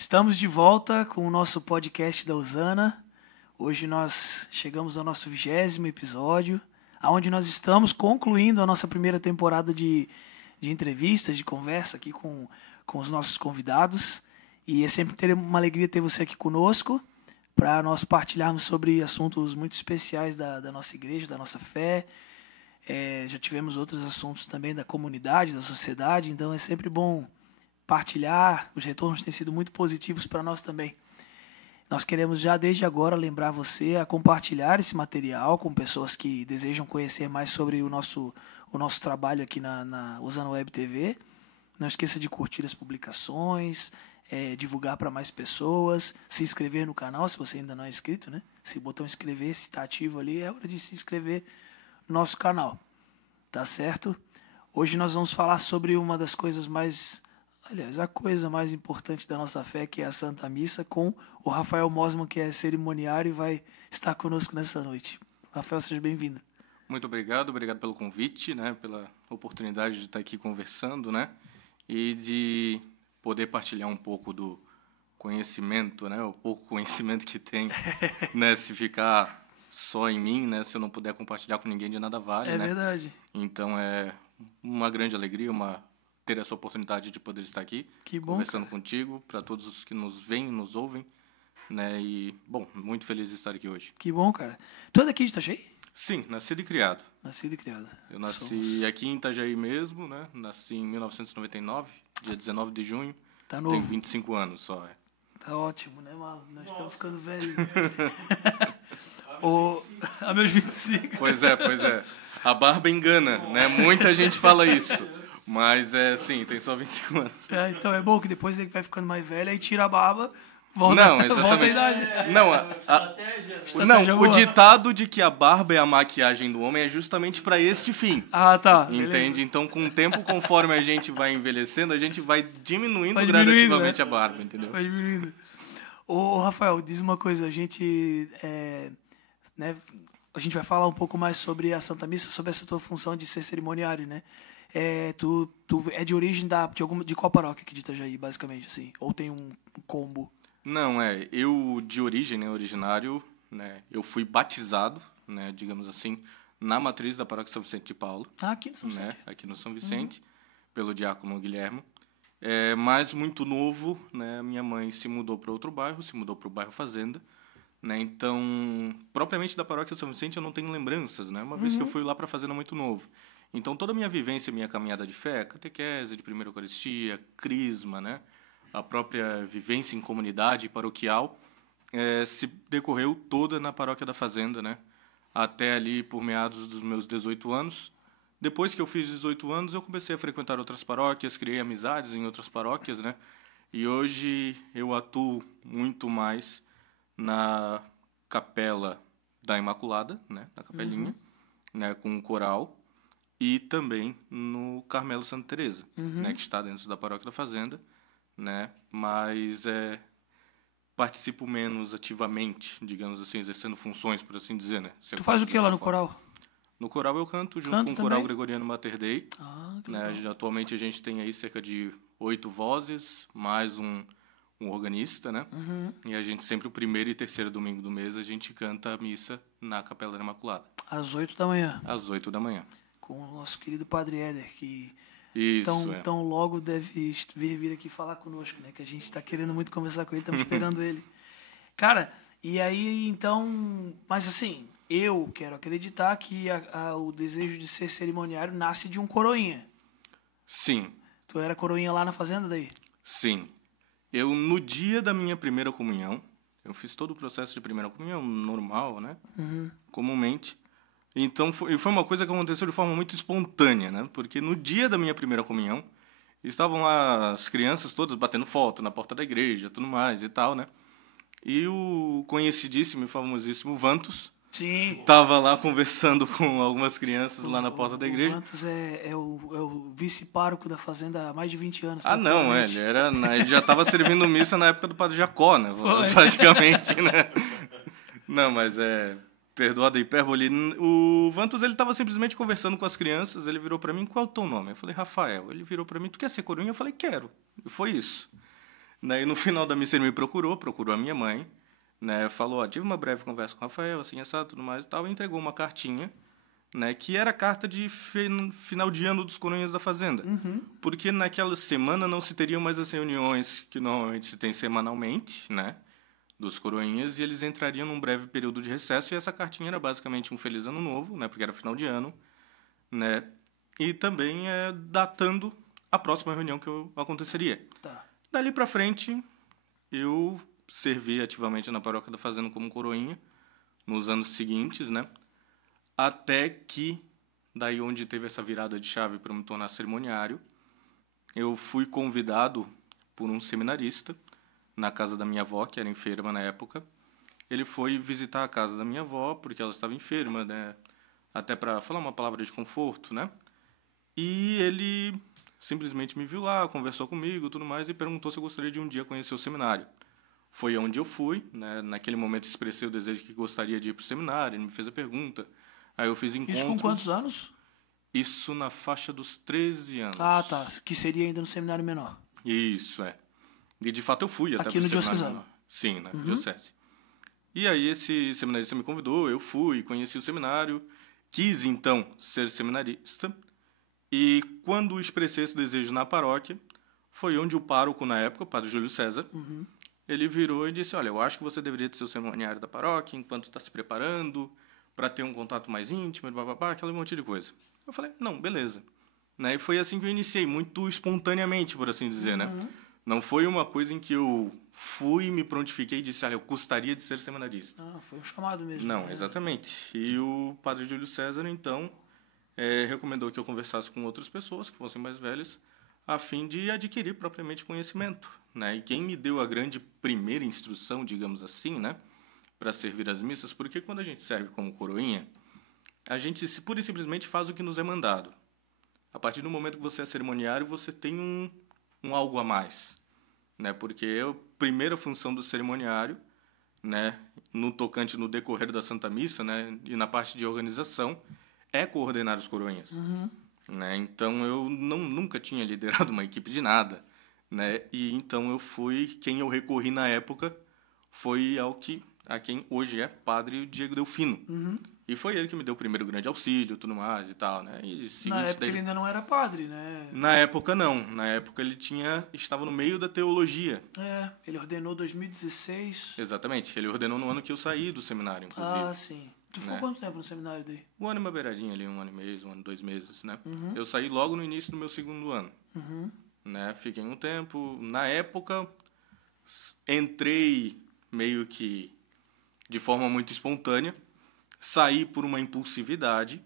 Estamos de volta com o nosso podcast da Usana. Hoje nós chegamos ao nosso 20º episódio, onde nós estamos concluindo a nossa primeira temporada de entrevistas, de conversa aqui com os nossos convidados. E é sempre uma alegria ter você aqui conosco para nós partilharmos sobre assuntos muito especiais da nossa igreja, da nossa fé. Já tivemos outros assuntos também da comunidade, da sociedade, então é sempre bom partilhar. Os retornos têm sido muito positivos para nós também. Nós queremos já desde agora lembrar você a compartilhar esse material com pessoas que desejam conhecer mais sobre o nosso trabalho aqui na Usana Web TV. Não esqueça de curtir as publicações, divulgar para mais pessoas, se inscrever no canal se você ainda não é inscrito, né? Se o botão inscrever, se está ativo ali, é hora de se inscrever no nosso canal, tá certo? Hoje nós vamos falar sobre uma das coisas a coisa mais importante da nossa fé, que é a Santa Missa, com o Rafael Mosman, que é cerimoniário e vai estar conosco nessa noite. Rafael, seja bem-vindo. Muito obrigado pelo convite, né, pela oportunidade de estar aqui conversando, né, e de poder partilhar um pouco do conhecimento, né, o pouco conhecimento que tem, né, se ficar só em mim, né, se eu não puder compartilhar com ninguém, de nada vale, né? É verdade. Então é uma grande alegria, ter essa oportunidade de poder estar aqui, conversando contigo, para todos os que nos veem, nos ouvem, né? E, muito feliz de estar aqui hoje. Que bom, cara. Tu é daqui de Itajaí? Sim, nascido e criado. Nascido e criado. Eu nasci aqui em Itajaí mesmo, né? Nasci em 1999, dia 19 de junho. Tá novo. Tenho 25 anos só. Tá ótimo, né, Malo? Nós estamos ficando velhos. A meus 25. Pois é. A barba engana, né? Muita gente fala isso. Mas sim, tem só 25 anos. Então é bom que depois ele vai ficando mais velho, aí tira a barba, volta, não, exatamente. Volta a idade. O ditado de que a barba é a maquiagem do homem é justamente para este fim. Ah, tá. Entende? Beleza. Então, com o tempo, conforme a gente vai envelhecendo, a gente vai diminuindo gradativamente, né, a barba, entendeu? Vai diminuindo. Ô, Rafael, diz uma coisa, a gente vai falar um pouco mais sobre a Santa Missa, sobre essa tua função de ser cerimoniário, né? Tu é de origem de qual paróquia aqui de Itajaí, basicamente, assim? Ou tem um combo? Não, eu de origem, né, originário, né, eu fui batizado, né, digamos assim, na matriz da paróquia São Vicente de Paulo. Aqui no São Vicente. Né, aqui no São Vicente, pelo diácono Guilherme. Mas muito novo, né, minha mãe se mudou para outro bairro, se mudou para o bairro Fazenda, né, então, propriamente da paróquia São Vicente eu não tenho lembranças, né, uma vez que eu fui lá para a Fazenda muito novo. Então, toda a minha vivência, minha caminhada de fé, catequese de primeira Eucaristia, crisma, né, a própria vivência em comunidade paroquial, se decorreu toda na paróquia da Fazenda, né, até ali por meados dos meus 18 anos. Depois que eu fiz 18 anos, eu comecei a frequentar outras paróquias, criei amizades em outras paróquias, né, e hoje eu atuo muito mais na Capela da Imaculada, né, na Capelinha, né, com o coral, e também no Carmelo Santa Teresa, né, que está dentro da paróquia da Fazenda, né, mas participo menos ativamente, digamos assim, exercendo funções, por assim dizer, né. Tu faz o que lá no coral? No coral eu canto junto com o Coral Gregoriano Mater Dei, né, atualmente a gente tem aí cerca de 8 vozes, mais um organista, né, e a gente sempre o primeiro e terceiro domingo do mês a gente canta a missa na Capela da Imaculada. Às 8 da manhã. Às 8 da manhã. Com o nosso querido Padre Éder, que tão logo deve vir aqui falar conosco, né? Que a gente está querendo muito conversar com ele, estamos esperando ele. Cara, e aí, então... Mas assim, eu quero acreditar que o desejo de ser cerimoniário nasce de um coroinha. Sim. Tu era coroinha lá na fazenda daí? Sim. Eu, no dia da minha primeira comunhão, eu fiz todo o processo de primeira comunhão normal, né? Comumente. Então, foi uma coisa que aconteceu de forma muito espontânea, né? Porque no dia da minha primeira comunhão, estavam lá as crianças todas batendo foto na porta da igreja, tudo mais e tal, né? E o conhecidíssimo e famosíssimo Vantus estava lá conversando com algumas crianças lá na porta da igreja. O Vantus é o vice-pároco da fazenda há mais de 20 anos. Ele já estava servindo missa na época do Padre Jacó, né? Praticamente, né? Não, mas perdoada a hipérbole, o Vantus ele estava simplesmente conversando com as crianças, ele virou para mim, qual é o teu nome? Eu falei, Rafael. Ele virou para mim, tu quer ser coroinha? Eu falei, quero. E foi isso. Daí, no final da missa, ele me procurou a minha mãe, né? Falou, ó, tive uma breve conversa com o Rafael, assim, essa, tudo mais e tal, e entregou uma cartinha, né? Que era a carta de final de ano dos Coronhas da Fazenda. Porque naquela semana não se teriam mais as reuniões que normalmente se tem semanalmente, né? Dos Coroinhas, e eles entrariam num breve período de recesso, e essa cartinha era basicamente um Feliz Ano Novo, né? Porque era final de ano, né? E também datando a próxima reunião que aconteceria. Tá. Dali pra frente, eu servi ativamente na Paróquia da Fazenda como coroinha, nos anos seguintes, né? Até que, daí onde teve essa virada de chave para me tornar cerimoniário, eu fui convidado por um seminarista, na casa da minha avó, que era enferma na época. Ele foi visitar a casa da minha avó, porque ela estava enferma, né? Até para falar uma palavra de conforto, né? E ele simplesmente me viu lá, conversou comigo e tudo mais, e perguntou se eu gostaria de um dia conhecer o seminário. Foi onde eu fui, né? Naquele momento expressei o desejo que gostaria de ir para o seminário, ele me fez a pergunta. Aí eu fiz encontro... Isso com quantos anos? Isso na faixa dos 13 anos. Ah, tá. Que seria ainda no seminário menor. Isso, é. E, de fato, eu fui até aqui no diocesano. Sim, na diocese. E aí esse seminarista me convidou, eu fui, conheci o seminário, quis, então, ser seminarista. E quando expressei esse desejo na paróquia, foi onde o pároco, na época, o padre Júlio César, ele virou e disse, olha, eu acho que você deveria ser o cerimoniário da paróquia enquanto está se preparando para ter um contato mais íntimo, aquele monte de coisa. Eu falei, não, beleza. Né? E foi assim que eu iniciei, muito espontaneamente, por assim dizer, né? Não foi uma coisa em que eu fui, me prontifiquei e disse, olha, eu gostaria de ser seminarista. Ah, foi um chamado mesmo. Não, né? exatamente. E o padre Júlio César, então, recomendou que eu conversasse com outras pessoas que fossem mais velhas, a fim de adquirir propriamente conhecimento. Né? E quem me deu a grande primeira instrução, digamos assim, né, para servir as missas, porque quando a gente serve como coroinha, a gente pura e simplesmente faz o que nos é mandado. A partir do momento que você é cerimoniário, você tem um algo a mais. Né? Porque a primeira função do cerimoniário, né, no tocante no decorrer da Santa Missa, né, e na parte de organização, é coordenar os coroinhas. Né? Então, eu nunca tinha liderado uma equipe de nada. Né? E então quem eu recorri na época foi a quem hoje é padre Diego Delfino. E foi ele que me deu o primeiro grande auxílio, tudo mais e tal, né? E Na época ele ainda não era padre, né? Na época não. Na época ele estava no meio da teologia. Ele ordenou em 2016. Exatamente. Ele ordenou no ano que eu saí do seminário, inclusive. Ah, sim. Tu ficou quanto tempo no seminário daí? Um ano e uma beiradinha ali, 1 ano e meio, 1 ano, 2 meses, né? Eu saí logo no início do meu segundo ano. Né? Fiquei um tempo. Na época, entrei meio que de forma muito espontânea. Saí por uma impulsividade,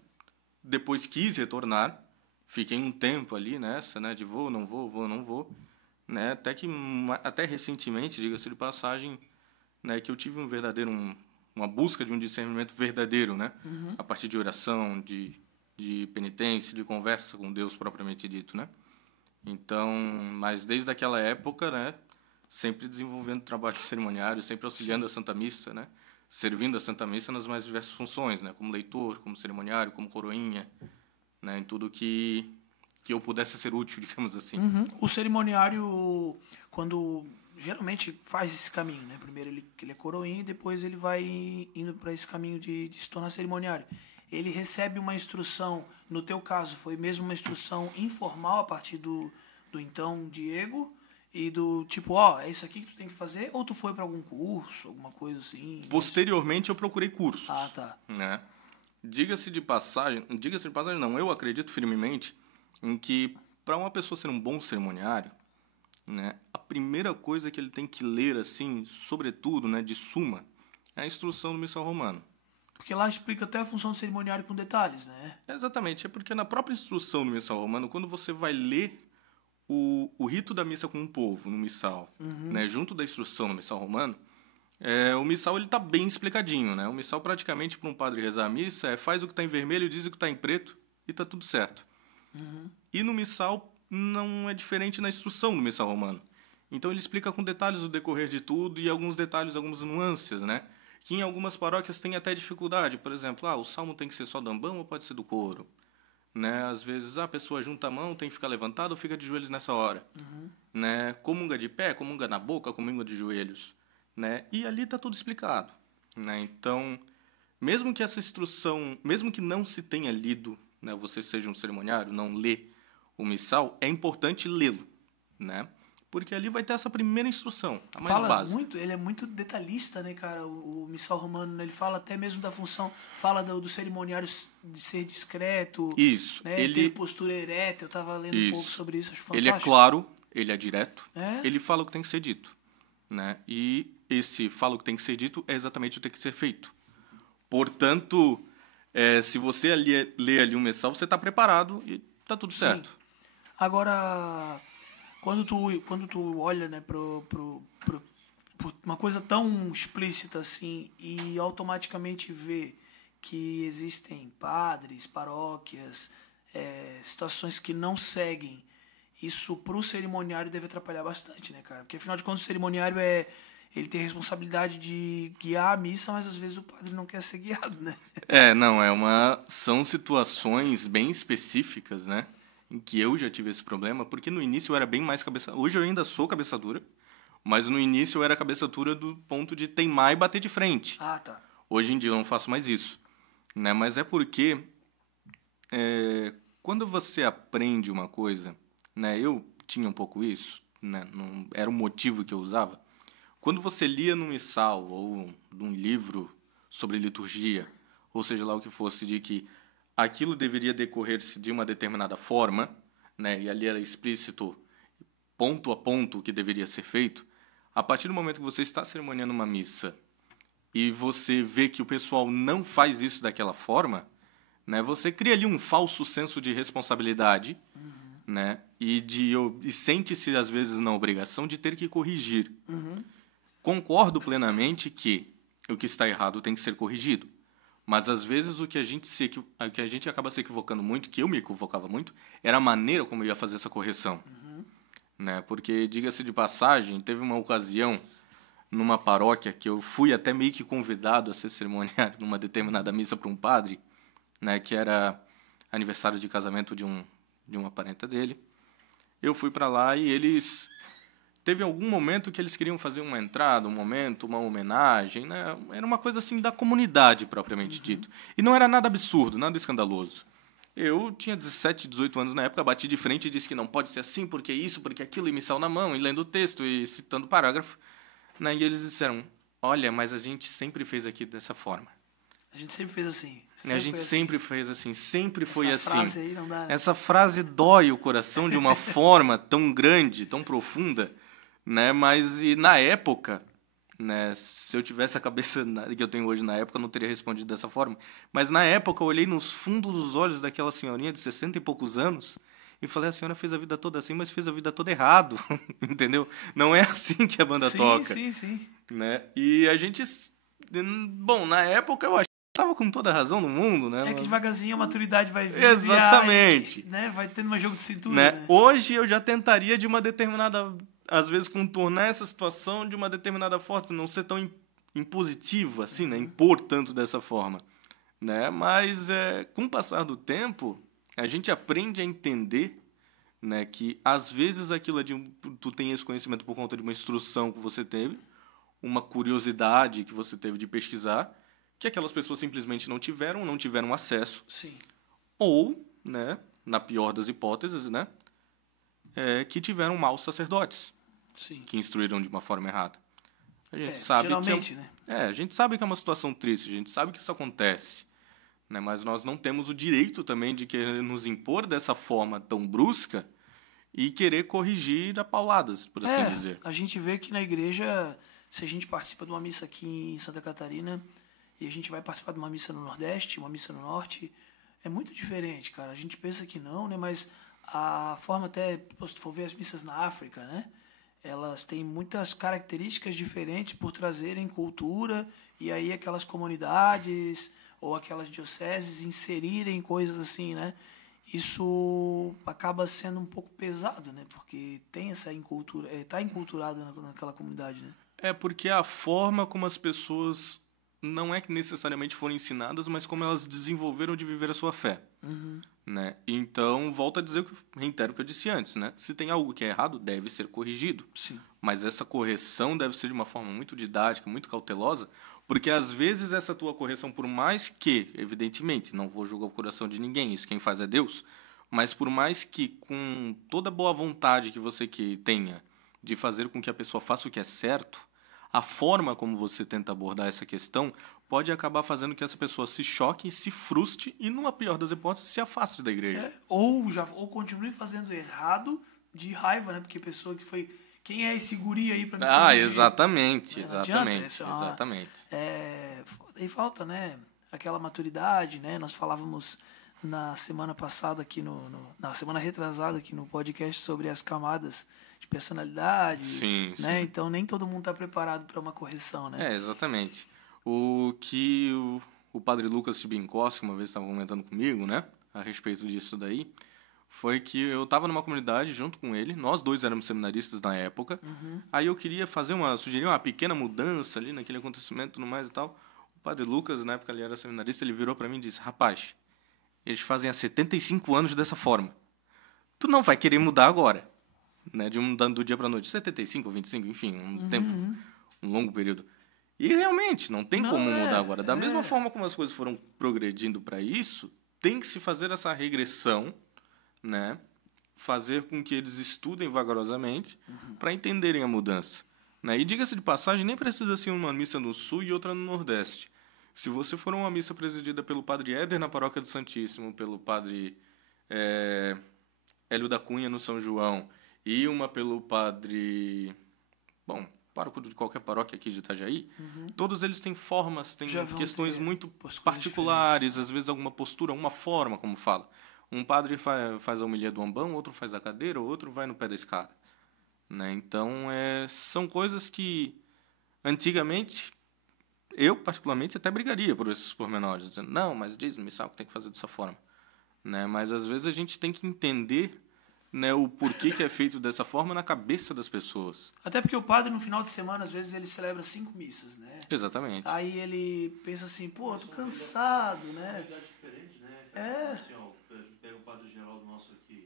depois quis retornar, fiquei um tempo ali nessa, né, de vou, não vou, né, até recentemente, diga-se de passagem, né, que eu tive uma busca de um discernimento verdadeiro, né, a partir de oração, de penitência, de conversa com Deus propriamente dito, né. Então, mas desde aquela época, né, sempre desenvolvendo trabalho cerimoniário, sempre auxiliando a Santa Missa, né, servindo a Santa Missa nas mais diversas funções, né? Como leitor, como cerimoniário, como coroinha, né? Em tudo que eu pudesse ser útil, digamos assim. O cerimoniário, quando geralmente faz esse caminho, né? Primeiro ele é coroinha e depois ele vai indo para esse caminho de se tornar cerimoniário. Ele recebe uma instrução, no teu caso, foi mesmo uma instrução informal a partir do então Diego, e do tipo, é isso aqui que tu tem que fazer? Ou tu foi para algum curso, alguma coisa assim? Posteriormente eu procurei cursos. Ah, tá. Né? Diga-se de passagem não, eu acredito firmemente em que para uma pessoa ser um bom cerimoniário, né, a primeira coisa que ele tem que ler, assim, sobretudo, né, de suma, é a instrução do Missal Romano. Porque lá explica até a função do cerimoniário com detalhes, né? Exatamente, é porque na própria instrução do Missal Romano, quando você vai ler o rito da missa com o povo no missal, né, junto da instrução no missal romano, o missal está bem explicadinho. Né? O missal, praticamente, para um padre rezar a missa, faz o que está em vermelho, diz o que está em preto e está tudo certo. E no missal não é diferente na instrução do missal romano. Então ele explica com detalhes o decorrer de tudo e alguns detalhes, algumas nuances, né? Que em algumas paróquias tem até dificuldade. Por exemplo, o salmo tem que ser só do ambão ou pode ser do coro? né? Às vezes a pessoa junta a mão, tem que ficar levantado ou fica de joelhos nessa hora. Né? Comunga de pé, comunga na boca, comunga de joelhos. Né? E ali está tudo explicado. Né? Então, mesmo que essa instrução, mesmo que não se tenha lido, né, você seja um cerimoniário, não lê o missal, é importante lê-lo, né? Porque ali vai ter essa primeira instrução, a mais básica. Ele é muito detalhista, né, cara? O missal romano, né? Ele fala até mesmo da função, fala do cerimoniário de ser discreto, Isso. né? Ter postura ereta. Eu estava lendo um pouco sobre isso, acho fantástico. Ele é claro, ele é direto, É? ele fala o que tem que ser dito, né? E esse fala o que tem que ser dito é exatamente o que tem que ser feito. Portanto, se você lê ali um missal, você está preparado e está tudo certo. Sim. Agora, quando tu olha, né, por uma coisa tão explícita assim e automaticamente vê que existem padres, paróquias, situações que não seguem, isso para o cerimoniário deve atrapalhar bastante, né, cara? Porque afinal de contas o cerimoniário ele tem a responsabilidade de guiar a missa, mas às vezes o padre não quer ser guiado, né? São situações bem específicas, né? Em que eu já tive esse problema, porque no início eu era bem mais cabeça... Hoje eu ainda sou cabeça dura, mas no início eu era cabeça dura do ponto de teimar e bater de frente. Ah, tá. Hoje em dia eu não faço mais isso, né? Mas é porque quando você aprende uma coisa, né? Eu tinha um pouco isso, né? Não era um motivo que eu usava. Quando você lia num missal ou num livro sobre liturgia, ou seja lá o que fosse, de que aquilo deveria decorrer-se de uma determinada forma, né, e ali era explícito, ponto a ponto, o que deveria ser feito, a partir do momento que você está cerimoniando uma missa e você vê que o pessoal não faz isso daquela forma, né, você cria ali um falso senso de responsabilidade, né, e sente-se, às vezes, na obrigação de ter que corrigir. Concordo plenamente que o que está errado tem que ser corrigido. Mas, às vezes, o que a gente acaba se equivocando muito, que eu me equivocava muito, era a maneira como eu ia fazer essa correção. Né? Porque, diga-se de passagem, teve uma ocasião numa paróquia que eu fui até meio que convidado a ser cerimoniário numa determinada missa para um padre, né, que era aniversário de casamento de uma parenta dele. Eu fui para lá e eles... Teve algum momento que eles queriam fazer uma entrada, um momento, uma homenagem, né? Era uma coisa assim da comunidade, propriamente dito. E não era nada absurdo, nada escandaloso. Eu tinha 17, 18 anos na época, bati de frente e disse que não pode ser assim, porque isso, porque aquilo, e missal na mão, e lendo o texto, e citando o parágrafo. Né? E eles disseram, olha, mas a gente sempre fez aqui dessa forma. A gente sempre fez assim. A gente sempre fez assim, sempre foi assim. Essa frase aí não dá. Essa frase dói o coração de uma forma tão grande, tão profunda, né? Mas e na época, né, se eu tivesse a cabeça que eu tenho hoje na época, eu não teria respondido dessa forma. Mas na época eu olhei nos fundos dos olhos daquela senhorinha de 60 e poucos anos e falei, a senhora fez a vida toda assim, mas fez a vida toda errado, entendeu? Não é assim que a banda toca. Sim. Né? E a gente... Bom, na época eu achei que estava com toda a razão no mundo, né? É que devagarzinho a maturidade vai vir. Exatamente. Né? Vai tendo mais jogo de cintura. Né? Hoje eu já tentaria de uma determinada... Às vezes contornar essa situação de uma determinada forma, não ser tão impositivo assim, né? Impor tanto dessa forma. Né? Mas com o passar do tempo, a gente aprende a entender, né, que às vezes aquilo tu tem esse conhecimento por conta de uma instrução que você teve, uma curiosidade que você teve de pesquisar, que aquelas pessoas simplesmente não tiveram acesso. Sim. Ou, né, na pior das hipóteses, né, que tiveram maus sacerdotes. Sim. Que instruíram de uma forma errada. A gente sabe geralmente, que né? a gente sabe que é uma situação triste, a gente sabe que isso acontece, né? Mas nós não temos o direito também de querer nos impor dessa forma tão brusca e querer corrigir a pauladas, por assim dizer. A gente vê que na igreja, se a gente participa de uma missa aqui em Santa Catarina e a gente vai participar de uma missa no Nordeste, uma missa no Norte, é muito diferente, cara. A gente pensa que não, né? Mas a forma até, se tu for ver as missas na África, né? Elas têm muitas características diferentes por trazerem cultura e aí aquelas comunidades ou aquelas dioceses inserirem coisas assim, né? Isso acaba sendo um pouco pesado, né? Porque tem essa incultura, tá enculturado naquela comunidade, né? Porque a forma como as pessoas não é que necessariamente foram ensinadas, mas como elas desenvolveram de viver a sua fé. né? Então, volto a dizer, reitero o que eu disse antes, né? Se tem algo que é errado, deve ser corrigido. Sim. Mas essa correção deve ser de uma forma muito didática, muito cautelosa, porque às vezes essa tua correção, por mais que, evidentemente, não vou julgar o coração de ninguém, isso quem faz é Deus, mas por mais que com toda boa vontade que você que tenha de fazer com que a pessoa faça o que é certo, a forma como você tenta abordar essa questão pode acabar fazendo que essa pessoa se choque, se frustre e, numa pior das hipóteses, se afaste da igreja. Ou continue fazendo errado de raiva, né? Porque pessoa que foi... Quem é esse guri aí para me corrigir? Exatamente, Não adianta, exatamente, exatamente. Aí falta, né? Aquela maturidade, né? Nós falávamos na semana passada aqui na semana retrasada aqui no podcast sobre as camadas de personalidade, Sim, né? sim. Então nem todo mundo está preparado para uma correção, né? Exatamente. O que o padre Lucas Tibinkowski uma vez estava comentando comigo, né, a respeito disso daí, foi que eu estava numa comunidade junto com ele, nós dois éramos seminaristas na época, aí eu queria sugerir uma pequena mudança ali naquele acontecimento e tudo mais e tal. O padre Lucas, na época ele era seminarista, ele virou para mim e disse: rapaz, eles fazem há 75 anos dessa forma. Tu não vai querer mudar agora, né, do dia para noite. 75 ou 25, enfim, tempo, um longo período. E realmente, não tem como mudar agora. Da mesma forma como as coisas foram progredindo para isso, tem que se fazer essa regressão, né? Fazer com que eles estudem vagarosamente para entenderem a mudança. Né? E diga-se de passagem, nem precisa ser uma missa no Sul e outra no Nordeste. Se você for uma missa presidida pelo Padre Éder na Paróquia do Santíssimo, pelo Padre Hélio da Cunha no São João, e uma pelo Padre... Bom, pároco de qualquer paróquia aqui de Itajaí, todos eles têm formas, têm questões muito particulares, às vezes alguma postura, uma forma, como fala. Um padre faz a homilia do ambão, outro faz a cadeira, outro vai no pé da escada. Né? Então, são coisas que, antigamente, eu, particularmente, até brigaria por esses pormenores, dizendo, não, mas diz no missal que tem que fazer dessa forma. Né? Mas, às vezes, a gente tem que entender, né, o porquê que é feito dessa forma na cabeça das pessoas. Até porque o padre, no final de semana, às vezes, ele celebra 5 missas, né? Exatamente. Aí ele pensa assim, pô, tô cansado, né? É uma realidade diferente, né? Assim, ó, pega o padre Geraldo nosso aqui,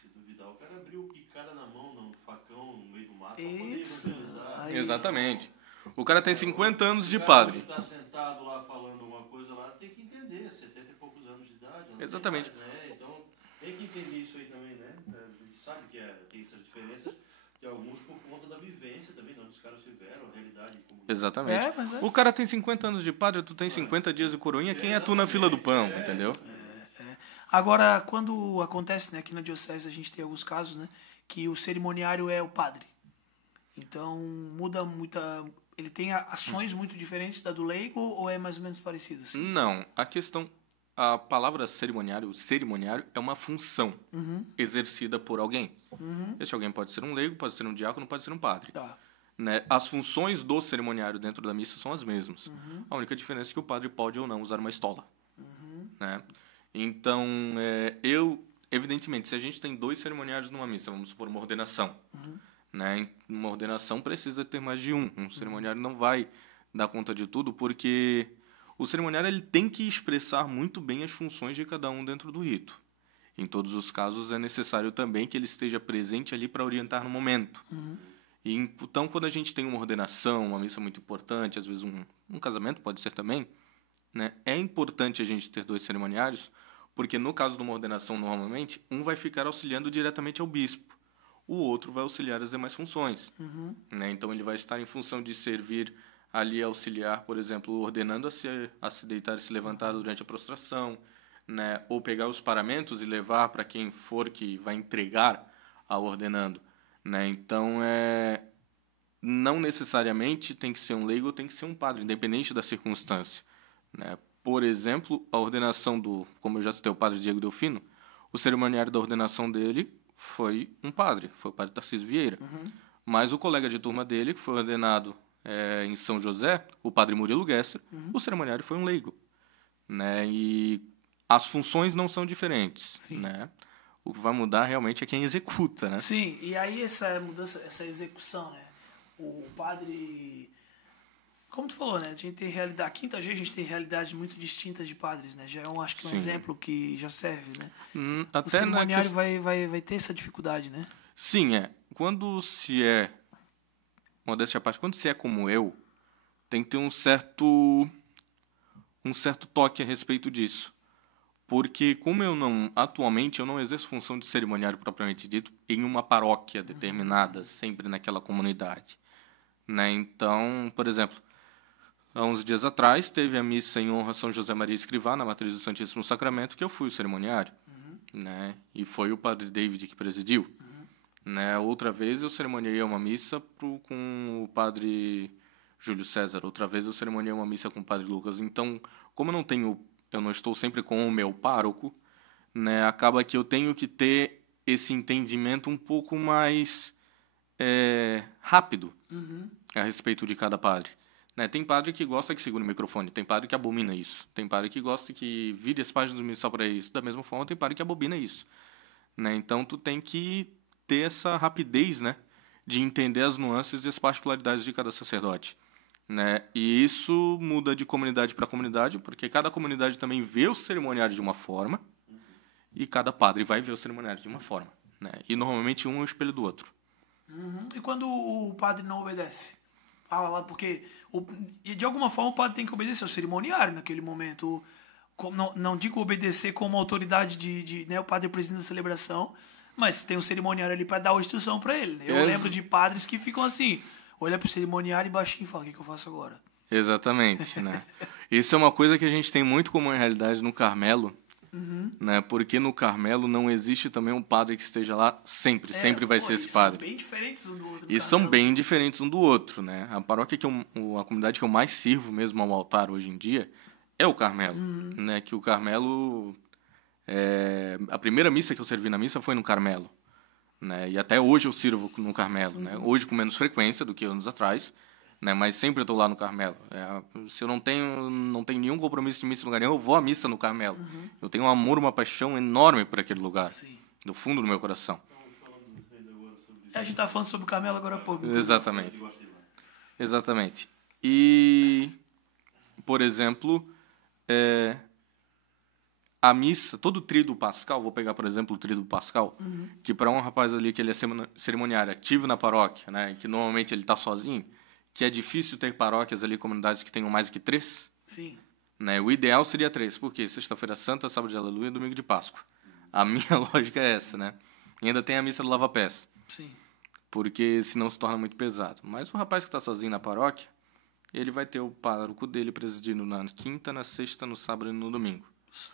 se duvidar, o cara abriu picada na mão, no facão, no meio do mato, para poder evangelizar. Aí, exatamente. O cara tem 50 anos de padre. Se o cara está sentado lá falando uma coisa lá, tem que entender, 70 e poucos anos de idade. Exatamente. Mais, né? Então, tem que entender isso aí também, né? A gente sabe que tem essas diferenças, de alguns por conta da vivência também, onde os caras tiveram, a realidade. Exatamente. O cara tem 50 anos de padre, tu tem 50 dias de coroinha, quem é tu na fila do pão, entendeu? Agora, quando acontece, né, aqui na diocese a gente tem alguns casos, né, que o cerimoniário é o padre. Então, muda muita... Ele tem ações muito diferentes da do leigo ou é mais ou menos parecido? Assim? Não, a palavra cerimoniário é uma função exercida por alguém. Esse alguém pode ser um leigo, pode ser um diácono, pode ser um padre. Tá. Né? As funções do cerimoniário dentro da missa são as mesmas. A única diferença é que o padre pode ou não usar uma estola. Né? Então, evidentemente, se a gente tem 2 cerimoniários numa missa, vamos supor uma ordenação, né? Uma ordenação precisa ter mais de um. Um cerimoniário não vai dar conta de tudo, porque o cerimoniário ele tem que expressar muito bem as funções de cada um dentro do rito. Em todos os casos, é necessário também que ele esteja presente ali para orientar no momento. E, então, quando a gente tem uma ordenação, uma missa muito importante, às vezes um casamento pode ser também, né? É importante a gente ter 2 cerimoniários, porque no caso de uma ordenação, normalmente, um vai ficar auxiliando diretamente ao bispo, o outro vai auxiliar as demais funções. Né? Então, ele vai estar em função de servir ali, auxiliar, por exemplo, ordenando a se deitar e se levantar durante a prostração, né? Ou pegar os paramentos e levar para quem for que vai entregar ao ordenando. Né? Então, não necessariamente tem que ser um leigo ou tem que ser um padre, independente da circunstância. Né? Por exemplo, a ordenação como eu já citei, o padre Diego Delfino, o cerimoniário da ordenação dele foi um padre, foi o padre Tarcísio Vieira. Mas o colega de turma dele, que foi ordenado em São José, o padre Murilo Gesser, o cerimoniário foi um leigo. Né? E as funções não são diferentes. Né? O que vai mudar realmente é quem executa, né? Sim, e aí essa mudança, essa execução, né? O padre Como tu falou, né? A gente tem realidade. A quinta G a gente tem realidades muito distintas de padres, né? Já é acho que um Sim. exemplo que já serve, né? O Até cerimoniário vai ter essa dificuldade, né? Sim, Quando se é... Modéstia à parte, quando se é como eu, tem que ter um certo toque a respeito disso. Porque como atualmente eu não exerço função de cerimoniário propriamente dito em uma paróquia determinada, sempre naquela comunidade, né? Então, por exemplo, há uns dias atrás teve a missa em honra a São José Maria Escrivá, na Matriz do Santíssimo Sacramento, que eu fui o cerimoniário, né? E foi o padre David que presidiu. Né? Outra vez eu cerimoniei uma missa com o padre Júlio César, outra vez eu cerimoniei uma missa com o padre Lucas. Então, como eu não estou sempre com o meu pároco, né? Acaba que eu tenho que ter esse entendimento um pouco mais rápido a respeito de cada padre. Né? Tem padre que gosta que segure o microfone, tem padre que abomina isso, tem padre que gosta que vire as páginas do missal para isso. Da mesma forma, tem padre que abomina isso. Né? Então, tu tem que ter essa rapidez, né, de entender as nuances e as particularidades de cada sacerdote. Né? E isso muda de comunidade para comunidade, porque cada comunidade também vê o cerimoniário de uma forma e cada padre vai ver o cerimoniário de uma forma. Né? E normalmente um é o espelho do outro. E quando o padre não obedece? Fala lá, porque e de alguma forma o padre tem que obedecer ao cerimoniário naquele momento. Não digo obedecer como autoridade né, o padre presidente da celebração, mas tem um cerimoniário ali para dar a instrução para ele. Né? Eu lembro de padres que ficam assim, olha pro cerimoniário e baixinho e fala, o que eu faço agora? Exatamente, né? Isso é uma coisa que a gente tem muito como realidade no Carmelo, né? Porque no Carmelo não existe também um padre que esteja lá sempre vai ser esse padre. São bem diferentes um do outro. E são bem diferentes um do outro, né? A paróquia a comunidade que eu mais sirvo mesmo ao altar hoje em dia é o Carmelo, né? Que o Carmelo... a primeira missa que eu servi na missa foi no Carmelo, né? E até hoje eu sirvo no Carmelo, né? Hoje com menos frequência do que anos atrás, né? Mas sempre eu estou lá no Carmelo. Se eu não tenho nenhum compromisso de missa em lugar nenhum, eu vou à missa no Carmelo. Eu tenho um amor, uma paixão enorme por aquele lugar, do fundo do meu coração. A gente tá falando sobre o Carmelo agora há pouco. Exatamente. Exatamente. E, por exemplo, a missa, todo o tríduo pascal, vou pegar, por exemplo, o tríduo pascal, que para um rapaz ali que ele é cerimoniário ativo na paróquia, né, que normalmente ele está sozinho, que é difícil ter paróquias ali, comunidades que tenham mais do que 3. Sim. Né, o ideal seria 3, porque Sexta-feira Santa, Sábado de Aleluia e Domingo de Páscoa. A minha lógica é essa, né? E ainda tem a missa do lava-pés. Sim. Porque senão se torna muito pesado. Mas o rapaz que está sozinho na paróquia, ele vai ter o pároco dele presidindo na quinta, na sexta, no sábado e no domingo.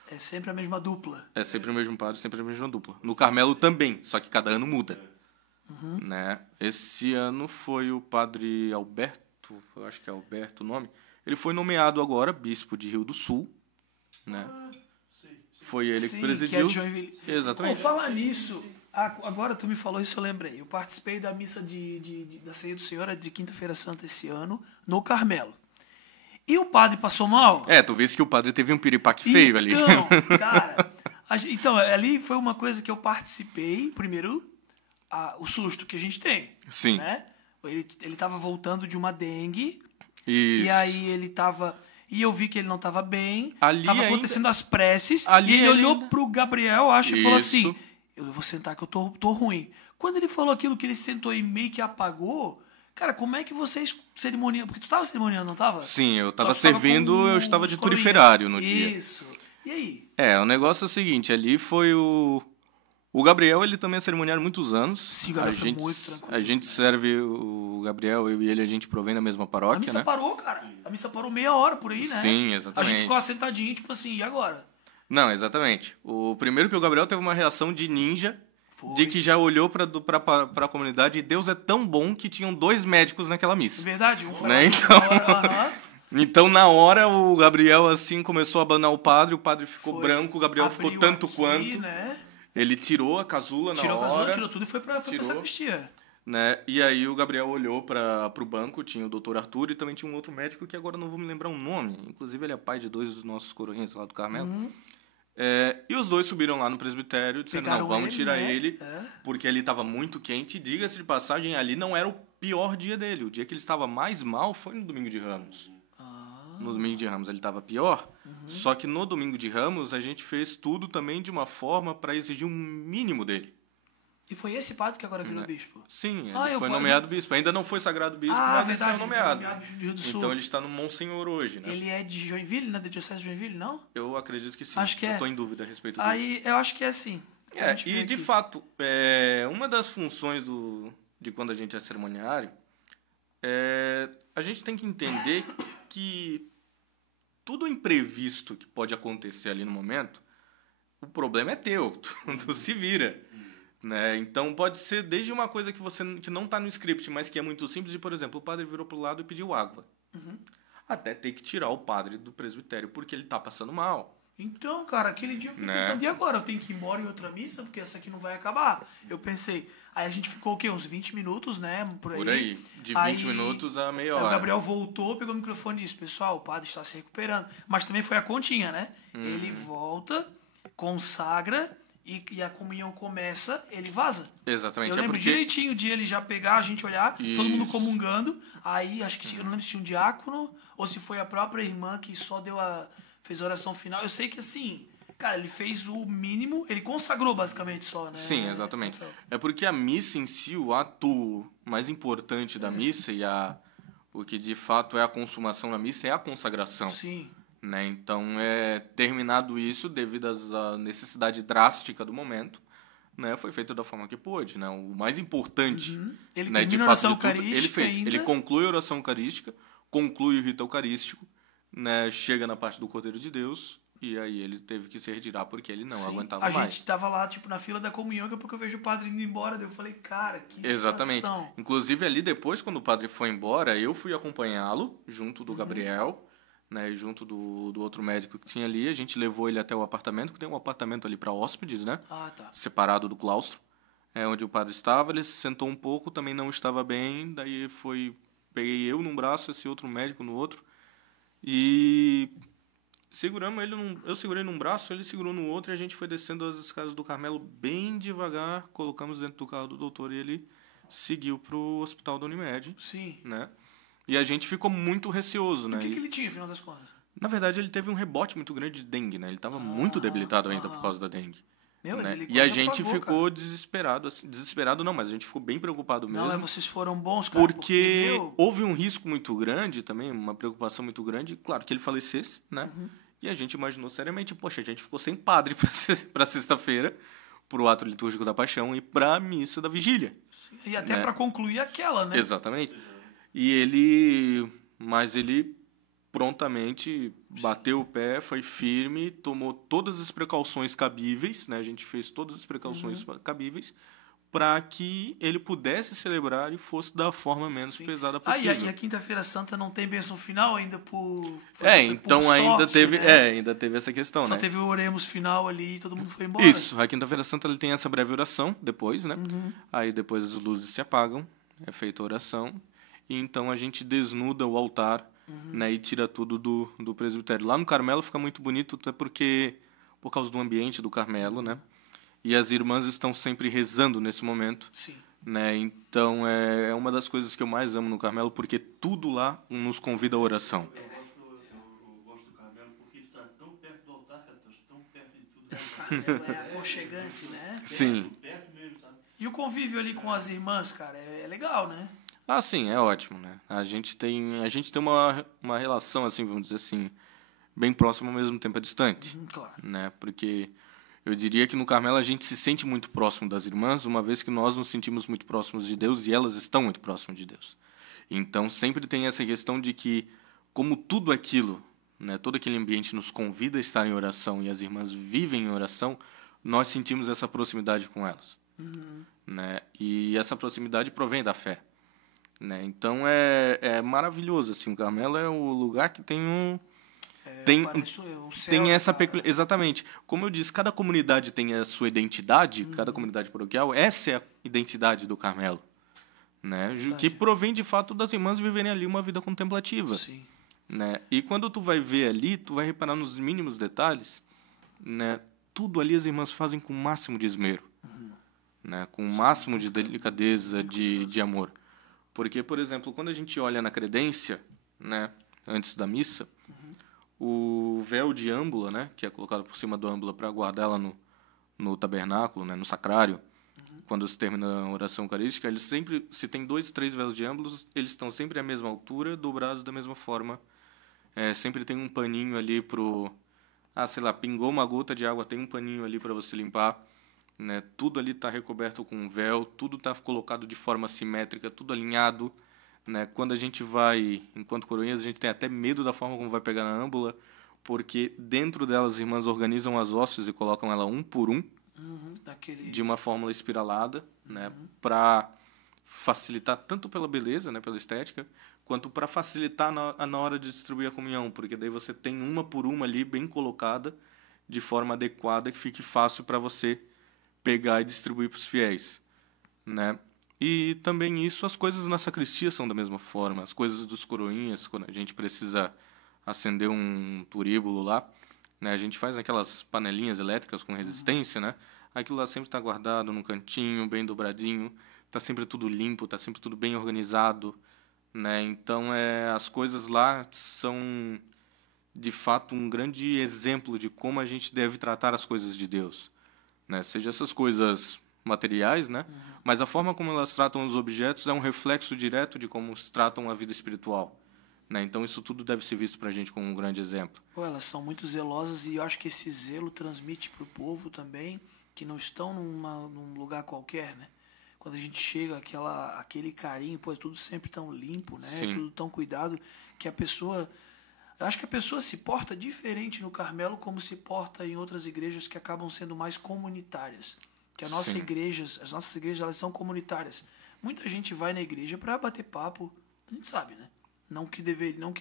É sempre a mesma dupla. É sempre o mesmo padre, sempre a mesma dupla. No Carmelo também, só que cada ano muda. Né? Esse ano foi o padre Alberto, eu acho que é Alberto o nome. Ele foi nomeado agora bispo de Rio do Sul. Né? Foi ele que presidiu. Que é de Joinville. Exatamente. Falar nisso, agora tu me falou isso, eu lembrei. Eu participei da missa da Ceia do Senhor de Quinta-feira Santa esse ano, no Carmelo. E o padre passou mal. Tu vês que o padre teve um piripaque feio ali. Então, cara, ali foi uma coisa que eu participei. Primeiro, o susto que a gente tem. Sim. Né? Ele tava voltando de uma dengue. Isso. E aí ele tava... E eu vi que ele não tava bem. Ali tava ainda... acontecendo as preces. Ali e ele olhou ainda... pro Gabriel, acho, e falou Isso. assim... Eu vou sentar que eu tô ruim. Quando ele falou aquilo que ele sentou e meio que apagou... Cara, como é que vocês cerimoniam? Porque tu estava cerimoniando, não estava? Sim, eu estava Só que servindo, eu estava de turiferário no dia. Isso. E aí? O negócio é o seguinte, ali foi o Gabriel, ele também é cerimoniário há muitos anos. Sim, o Gabriel foi muito tranquilo. A gente serve o Gabriel, eu e ele, a gente provém da mesma paróquia, A missa né? parou, cara. A missa parou meia hora por aí, né? Sim, exatamente. A gente ficou sentadinho, tipo assim, e agora? Não, exatamente. O primeiro que o Gabriel teve uma reação de ninja, Foi. de que já olhou para a comunidade e Deus é tão bom que tinham 2 médicos naquela missa. Verdade, um foi Né? Então, na hora, o Gabriel, assim, começou a abanar o padre ficou branco, o Gabriel ficou tanto aqui, quanto. Né? Ele tirou a casula na hora. Tirou tudo e foi pra sacristia. Né? E aí o Gabriel olhou para o banco, tinha o doutor Arthur e também tinha um outro médico que agora não vou me lembrar o nome. Inclusive, ele é pai de 2 dos nossos coroinhas lá do Carmelo. E os dois subiram lá no presbitério e disseram, Pegaram não, vamos ele, tirar né? ele, porque ali estava muito quente. E diga-se de passagem, ali não era o pior dia dele. O dia que ele estava mais mal foi no domingo de Ramos. No domingo de Ramos ele estava pior, só que no domingo de Ramos a gente fez tudo também de uma forma para exigir um mínimo dele. E foi esse padre que agora virou bispo? Sim, Ah, ele foi nomeado bispo. Ainda não foi sagrado bispo, mas verdade, ele foi nomeado. Ele foi nomeado do Rio do Sul. Então ele está no Monsenhor hoje, né? Ele é de Joinville, né? Da Diocese de Joinville, não? Eu acredito que sim. Acho que eu é. estou em dúvida a respeito disso. Aí, eu acho que é assim. E de fato, uma das funções de quando a gente é cerimoniário, a gente tem que entender que tudo imprevisto que pode acontecer ali no momento, o problema é teu, tu se vira. Né? Então pode ser desde uma coisa que não está no script, mas que é muito simples, de, por exemplo, o padre virou para o lado e pediu água. Até ter que tirar o padre do presbitério porque ele está passando mal. Então, cara, aquele dia eu fiquei pensando, e agora? Eu tenho que ir embora em outra missa, porque essa aqui não vai acabar. Eu pensei, aí a gente ficou o quê? Uns 20 minutos, né? Por aí. De 20 minutos a meia hora. O Gabriel voltou, pegou o microfone e disse, pessoal, o padre está se recuperando. Mas também foi a continha, né? Ele volta, consagra, e a comunhão começa, ele vaza. Exatamente. Eu lembro direitinho de ele já pegar, a gente olhar, todo mundo comungando. Aí, acho que eu não lembro se tinha um diácono, ou se foi a própria irmã que só fez a oração final. Eu sei que assim, cara, ele fez o mínimo, ele consagrou basicamente só, né? Sim, exatamente. É porque a missa em si, o ato mais importante da missa o que de fato é a consumação da missa é a consagração. Sim. Né? Então, terminado isso, devido à necessidade drástica do momento, né, foi feito da forma que pôde. Né? O mais importante, Ele né, termina a oração eucarística ele fez. ainda. Ele conclui a oração eucarística, conclui o rito eucarístico, né, chega na parte do Cordeiro de Deus, e aí ele teve que se retirar porque ele não aguentava mais. A gente tava lá, tipo, na fila da comunhão, daqui a pouco eu vejo o padre indo embora, daí eu falei, cara, que Exatamente. situação. Inclusive, ali depois, quando o padre foi embora, eu fui acompanhá-lo, junto do Gabriel, né, junto do outro médico que tinha ali. A gente levou ele até o apartamento, que tem um apartamento ali para hóspedes, né? Ah, tá. Separado do claustro, onde o padre estava. Ele se sentou um pouco, também não estava bem, daí peguei eu num braço, esse outro médico no outro, e seguramos ele, eu segurei num braço, ele segurou no outro, e a gente foi descendo as escadas do Carmelo bem devagar, colocamos dentro do carro do doutor e ele seguiu pro hospital da Unimed. Sim. Né? E a gente ficou muito receoso, né? O que ele tinha, afinal das contas? Na verdade, ele teve um rebote muito grande de dengue, né? Ele estava muito debilitado ainda por causa da dengue. Meu, mas né? ele E a quase gente apagou, ficou cara. desesperado. Assim, desesperado não, mas a gente ficou bem preocupado mesmo. Não, mas vocês foram bons, cara. Porque meu, houve um risco muito grande também, uma preocupação muito grande. Claro, que ele falecesse, né? E a gente imaginou seriamente, poxa, a gente ficou sem padre para sexta-feira, para o ato litúrgico da paixão e para a missa da vigília. E até né? para concluir aquela, né? Exatamente. Mas ele prontamente bateu o pé, foi firme, tomou todas as precauções cabíveis, né? A gente fez todas as precauções cabíveis para que ele pudesse celebrar e fosse da forma menos pesada possível. E a Quinta-feira Santa não tem bênção final ainda por... então por ainda sorte, teve, né? ainda teve essa questão, Só né? teve o Oremos final ali e todo mundo foi embora. Isso, a Quinta-feira Santa ele tem essa breve oração depois, né? Aí depois as luzes se apagam, é feita a oração, e então a gente desnuda o altar, né, e tira tudo do presbitério. Lá no Carmelo fica muito bonito, até por causa do ambiente do Carmelo, né? E as irmãs estão sempre rezando nesse momento. Sim. Né? Então é uma das coisas que eu mais amo no Carmelo, porque tudo lá nos convida à oração. Eu gosto do Carmelo porque tu tá tão perto do altar, cara, tu tá tão perto de tudo. É aconchegante, né? Sim. Perto mesmo, sabe? E o convívio ali com as irmãs, cara, é legal, né? Ah, sim, é ótimo, né? A gente tem uma relação, assim, vamos dizer assim, bem próxima, ao mesmo tempo distante. Claro. Né? Porque eu diria que no Carmelo a gente se sente muito próximo das irmãs, uma vez que nós nos sentimos muito próximos de Deus e elas estão muito próximas de Deus. Então, sempre tem essa questão de que, como tudo aquilo, né, todo aquele ambiente nos convida a estar em oração e as irmãs vivem em oração, nós sentimos essa proximidade com elas. Né? E essa proximidade provém da fé. Né? Então, é maravilhoso. Assim, o Carmelo é o lugar que tem tem essa exatamente. Como eu disse, cada comunidade tem a sua identidade, cada comunidade paroquial, essa é a identidade do Carmelo, né? Que provém de fato das irmãs viverem ali uma vida contemplativa. Sim. Né? E quando tu vai ver ali, tu vai reparar nos mínimos detalhes, né, tudo ali as irmãs fazem com o máximo de esmero, né, com o máximo de delicadeza, de amor. Porque, por exemplo, quando a gente olha na credência, né, antes da missa, o véu de âmbula, né, que é colocado por cima do âmbula para guardar ela no tabernáculo, né, no sacrário, quando se termina a oração eucarística, eles sempre, se tem 2, 3 véus de âmbulos, eles estão sempre à mesma altura, dobrados da mesma forma. Sempre tem um paninho ali pro... sei lá, pingou uma gota de água, tem um paninho ali para você limpar. Né? Tudo ali está recoberto com um véu, tudo está colocado de forma simétrica, tudo alinhado. Né? Quando a gente vai, enquanto coroinhas, a gente tem até medo da forma como vai pegar na âmbula, porque dentro delas as irmãs organizam as hóstias e colocam ela um por um, de uma fórmula espiralada, né, para facilitar tanto pela beleza, né, pela estética, quanto para facilitar na hora de distribuir a comunhão, porque daí você tem uma por uma ali bem colocada, de forma adequada, que fique fácil para você pegar e distribuir para os fiéis, né? E também isso, as coisas na sacristia são da mesma forma, as coisas dos coroinhas, quando a gente precisa acender um turíbulo lá, né, a gente faz aquelas panelinhas elétricas com resistência, né? Aquilo lá sempre está guardado num cantinho, bem dobradinho, está sempre tudo limpo, está sempre tudo bem organizado, né? Então, as coisas lá são, de fato, um grande exemplo de como a gente deve tratar as coisas de Deus, né? Seja essas coisas materiais, né? Mas a forma como elas tratam os objetos é um reflexo direto de como se tratam a vida espiritual. Né? Então, isso tudo deve ser visto para a gente como um grande exemplo. Elas são muito zelosas e eu acho que esse zelo transmite para o povo também, que não estão num lugar qualquer, né? Quando a gente chega, aquele carinho, é tudo sempre tão limpo, né? Sim. Tudo tão cuidado, que a pessoa... Eu acho que a pessoa se porta diferente no Carmelo como se porta em outras igrejas que acabam sendo mais comunitárias. Que as nossas igrejas elas são comunitárias. Muita gente vai na igreja para bater papo, a gente sabe, né? Não que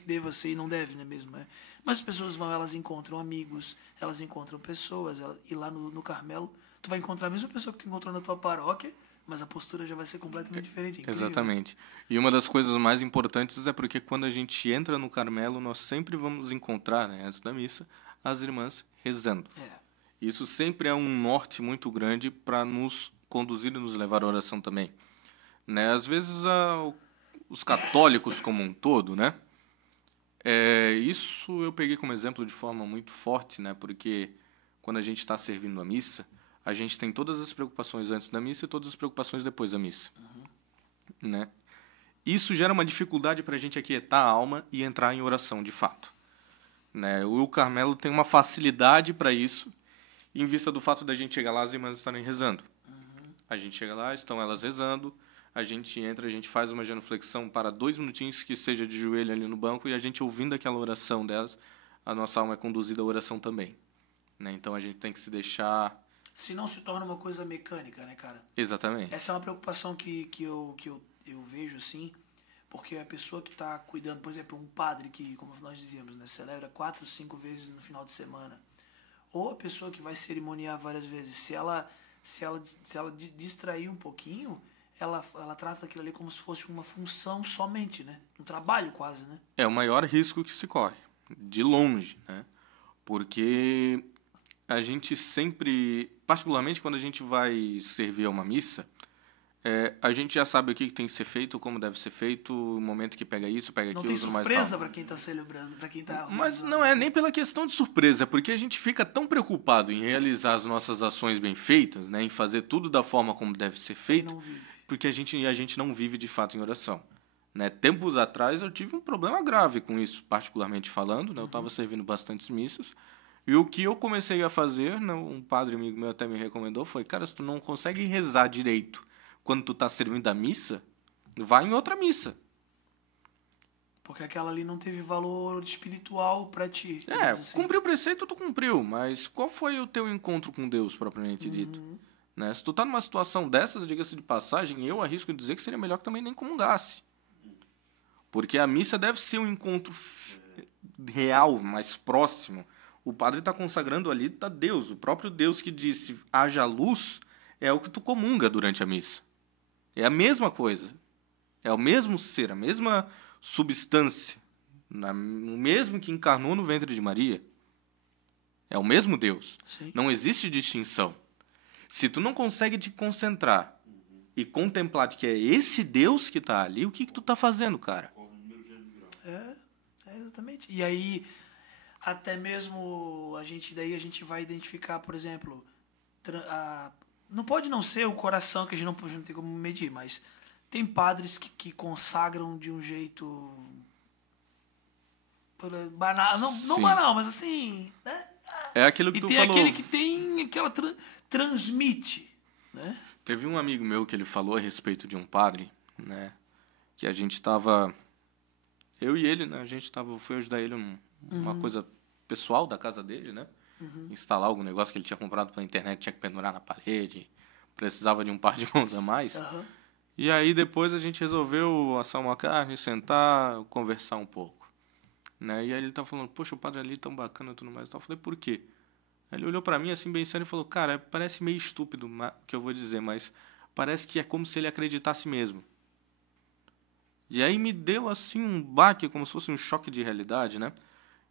deva ser e não deve, né mesmo? Né? Mas as pessoas vão, elas encontram amigos, elas encontram pessoas, e lá no Carmelo, tu vai encontrar a mesma pessoa que tu encontrou na tua paróquia, mas a postura já vai ser completamente diferente. Incrível. Exatamente. E uma das coisas mais importantes é porque quando a gente entra no Carmelo, nós sempre vamos encontrar, né, antes da missa, as irmãs rezando. Isso sempre é um norte muito grande para nos conduzir e nos levar à oração também. Né? Às vezes, os católicos como um todo, né? Isso eu peguei como exemplo de forma muito forte, né? Porque quando a gente está servindo a missa, a gente tem todas as preocupações antes da missa e todas as preocupações depois da missa. Né? Isso gera uma dificuldade para a gente aquietar a alma e entrar em oração, de fato. Né? O Carmelo tem uma facilidade para isso, em vista do fato da gente chegar lá, as irmãs estarem rezando. A gente chega lá, estão elas rezando, a gente entra, a gente faz uma genuflexão para 2 minutinhos, que seja de joelho ali no banco, e a gente ouvindo aquela oração delas, a nossa alma é conduzida à oração também. Né? Então a gente tem que se deixar... Se não se torna uma coisa mecânica, né, cara? Exatamente. Essa é uma preocupação que eu vejo, assim, porque a pessoa que está cuidando, por exemplo, um padre que, como nós dizíamos, né, celebra 4, 5 vezes no final de semana, ou a pessoa que vai cerimoniar várias vezes, se ela distrair um pouquinho, ela trata aquilo ali como se fosse uma função somente, né? Um trabalho quase, né? É o maior risco que se corre, de longe, né? Porque a gente sempre, particularmente quando a gente vai servir a uma missa, a gente já sabe o que tem que ser feito, como deve ser feito, o momento que pega isso, pega aquilo, não tem surpresa mais para quem está celebrando, para quem está... Mas não é nem pela questão de surpresa, porque a gente fica tão preocupado em realizar as nossas ações bem feitas, né, em fazer tudo da forma como deve ser feito, porque a gente não vive de fato em oração. Né? Tempos atrás eu tive um problema grave com isso, particularmente falando, né? Eu estava servindo bastantes missas, e o que eu comecei a fazer, né, um padre amigo meu até me recomendou, foi, cara, se tu não consegue rezar direito quando tu tá servindo a missa, vai em outra missa. Porque aquela ali não teve valor espiritual para ti. Assim. Cumprir o preceito, tu cumpriu, mas qual foi o teu encontro com Deus, propriamente dito? Né? Se tu tá numa situação dessas, diga-se de passagem, eu arrisco dizer que seria melhor que também nem comungasse. Porque a missa deve ser um encontro real, mais próximo. O padre está consagrando ali a Deus, o próprio Deus que disse, haja luz, é o que tu comunga durante a missa. É a mesma coisa. É o mesmo ser, a mesma substância, o mesmo que encarnou no ventre de Maria. É o mesmo Deus. Sim. Não existe distinção. Se tu não consegue te concentrar e contemplar de que é esse Deus que está ali, o que tu está fazendo, cara? Exatamente. E aí, até mesmo a gente vai identificar, por exemplo, não pode não ser o coração, que a gente não tem como medir, mas tem padres que consagram de um jeito banal, não banal, mas assim, né? É aquilo que e tu tem falou. aquele que tem aquela transmite, né? Teve um amigo meu que ele falou a respeito de um padre, né? Que a gente estava... Eu e ele, né? A gente estava... Foi ajudar ele uma coisa pessoal da casa dele, né? Instalar algum negócio que ele tinha comprado pela internet, tinha que pendurar na parede. Precisava de um par de mãos a mais. E aí depois a gente resolveu assar uma carne, sentar, conversar um pouco. Né? E aí ele tava falando, poxa, o padre ali tão bacana e tudo mais. Eu falei, por quê? Aí ele olhou pra mim assim, bem sério, e falou, cara, parece meio estúpido o que eu vou dizer, mas parece que é como se ele acreditasse mesmo. E aí me deu assim um baque, como se fosse um choque de realidade, né?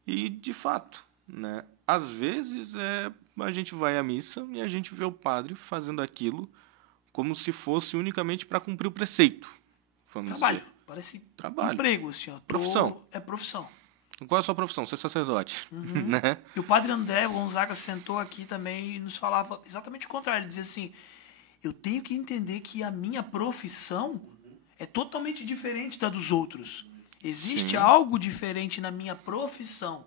E, de fato, né? Às vezes a gente vai à missa e a gente vê o padre fazendo aquilo como se fosse unicamente para cumprir o preceito. Vamos Trabalho. dizer. Parece Trabalho. emprego, assim, ó. Profissão. É profissão. Qual é a sua profissão? Ser sacerdote. Né? E o padre André Gonzaga sentou aqui também e nos falava exatamente o contrário. Ele dizia assim, eu tenho que entender que a minha profissão é totalmente diferente da dos outros. Existe algo diferente na minha profissão,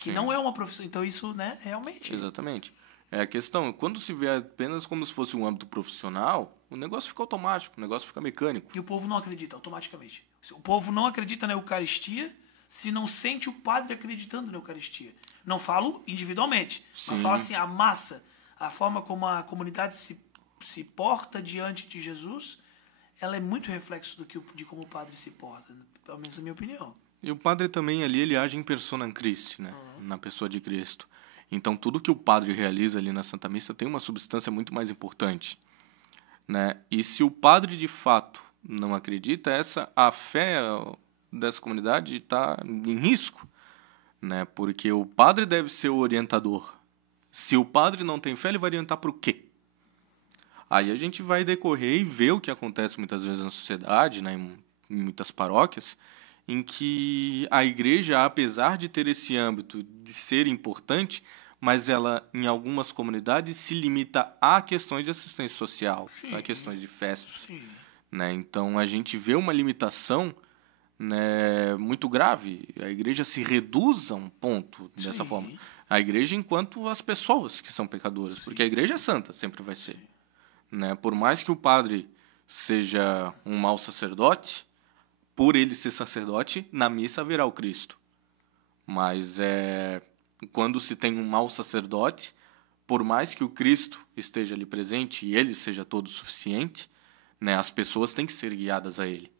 que não é uma profissão. Então isso, né, realmente... Exatamente. É a questão, quando se vê apenas como se fosse um âmbito profissional, o negócio fica automático, o negócio fica mecânico. E o povo não acredita automaticamente. O povo não acredita na Eucaristia se não sente o padre acreditando na Eucaristia. Não falo individualmente, mas falo assim, a massa, a forma como a comunidade se porta diante de Jesus, ela é muito reflexo de como o padre se porta, pelo menos na minha opinião. E o padre também ali, ele age em persona Christi, né? Na pessoa de Cristo. Então, tudo que o padre realiza ali na Santa Missa tem uma substância muito mais importante, né? E se o padre, de fato, não acredita, a fé dessa comunidade está em risco, né? Porque o padre deve ser o orientador. Se o padre não tem fé, ele vai orientar para o quê? Aí a gente vai decorrer e ver o que acontece muitas vezes na sociedade, né? Em muitas paróquias, em que a igreja, apesar de ter esse âmbito de ser importante, mas ela, em algumas comunidades, se limita a questões de assistência social, a questões de festas. Né? Então, a gente vê uma limitação, né, muito grave. A igreja se reduz a um ponto dessa forma. A igreja enquanto as pessoas que são pecadoras, porque a igreja é santa, sempre vai ser. Né? Por mais que o padre seja um mau sacerdote, por ele ser sacerdote, na missa haverá o Cristo. Mas quando se tem um mau sacerdote, por mais que o Cristo esteja ali presente e ele seja todo suficiente, né, as pessoas têm que ser guiadas a ele.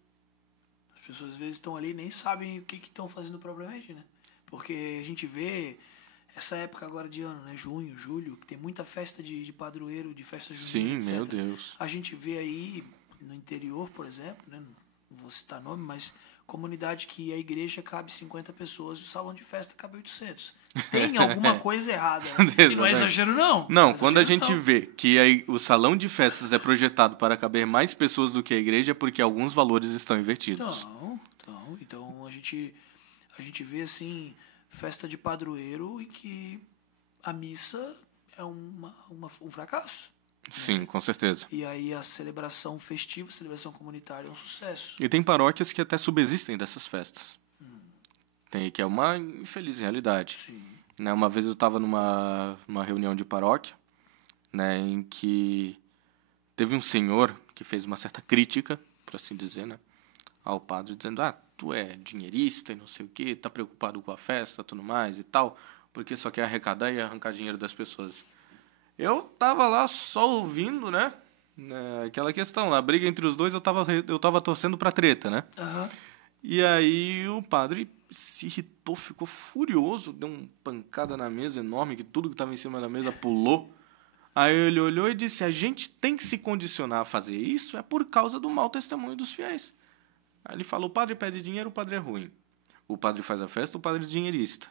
As pessoas às vezes estão ali e nem sabem o que estão fazendo propriamente, né? Porque a gente vê essa época agora de ano, né? Junho, julho, que tem muita festa de padroeiro, de festa junina, Sim, etc. meu Deus. A gente vê aí no interior, por exemplo, né? Não vou citar nome, mas comunidade que a igreja cabe 50 pessoas, o salão de festa cabe 800. Tem alguma coisa errada. Né? E não é exagero, não. Não, quando a gente vê que o salão de festas é projetado para caber mais pessoas do que a igreja, é porque alguns valores estão invertidos. Então a gente vê assim, festa de padroeiro em que a missa é um fracasso. Sim, com certeza. E aí a celebração festiva, a celebração comunitária é um sucesso. E tem paróquias que até subsistem dessas festas. Que é uma infeliz realidade. Sim. Né, uma vez eu estava numa reunião de paróquia, né, em que teve um senhor que fez uma certa crítica, por assim dizer, né, ao padre, dizendo, tu é dinheirista e não sei o quê, tá preocupado com a festa, tudo mais e tal, porque só quer arrecadar e arrancar dinheiro das pessoas. Eu tava lá só ouvindo, né, aquela questão, a briga entre os dois, eu tava torcendo pra treta, né. E aí o padre se irritou, ficou furioso, deu uma pancada na mesa enorme, que tudo que estava em cima da mesa pulou. Aí ele olhou e disse, a gente tem que se condicionar a fazer isso é por causa do mau testemunho dos fiéis. Aí ele falou, o padre pede dinheiro, o padre é ruim. O padre faz a festa, o padre é dinheirista.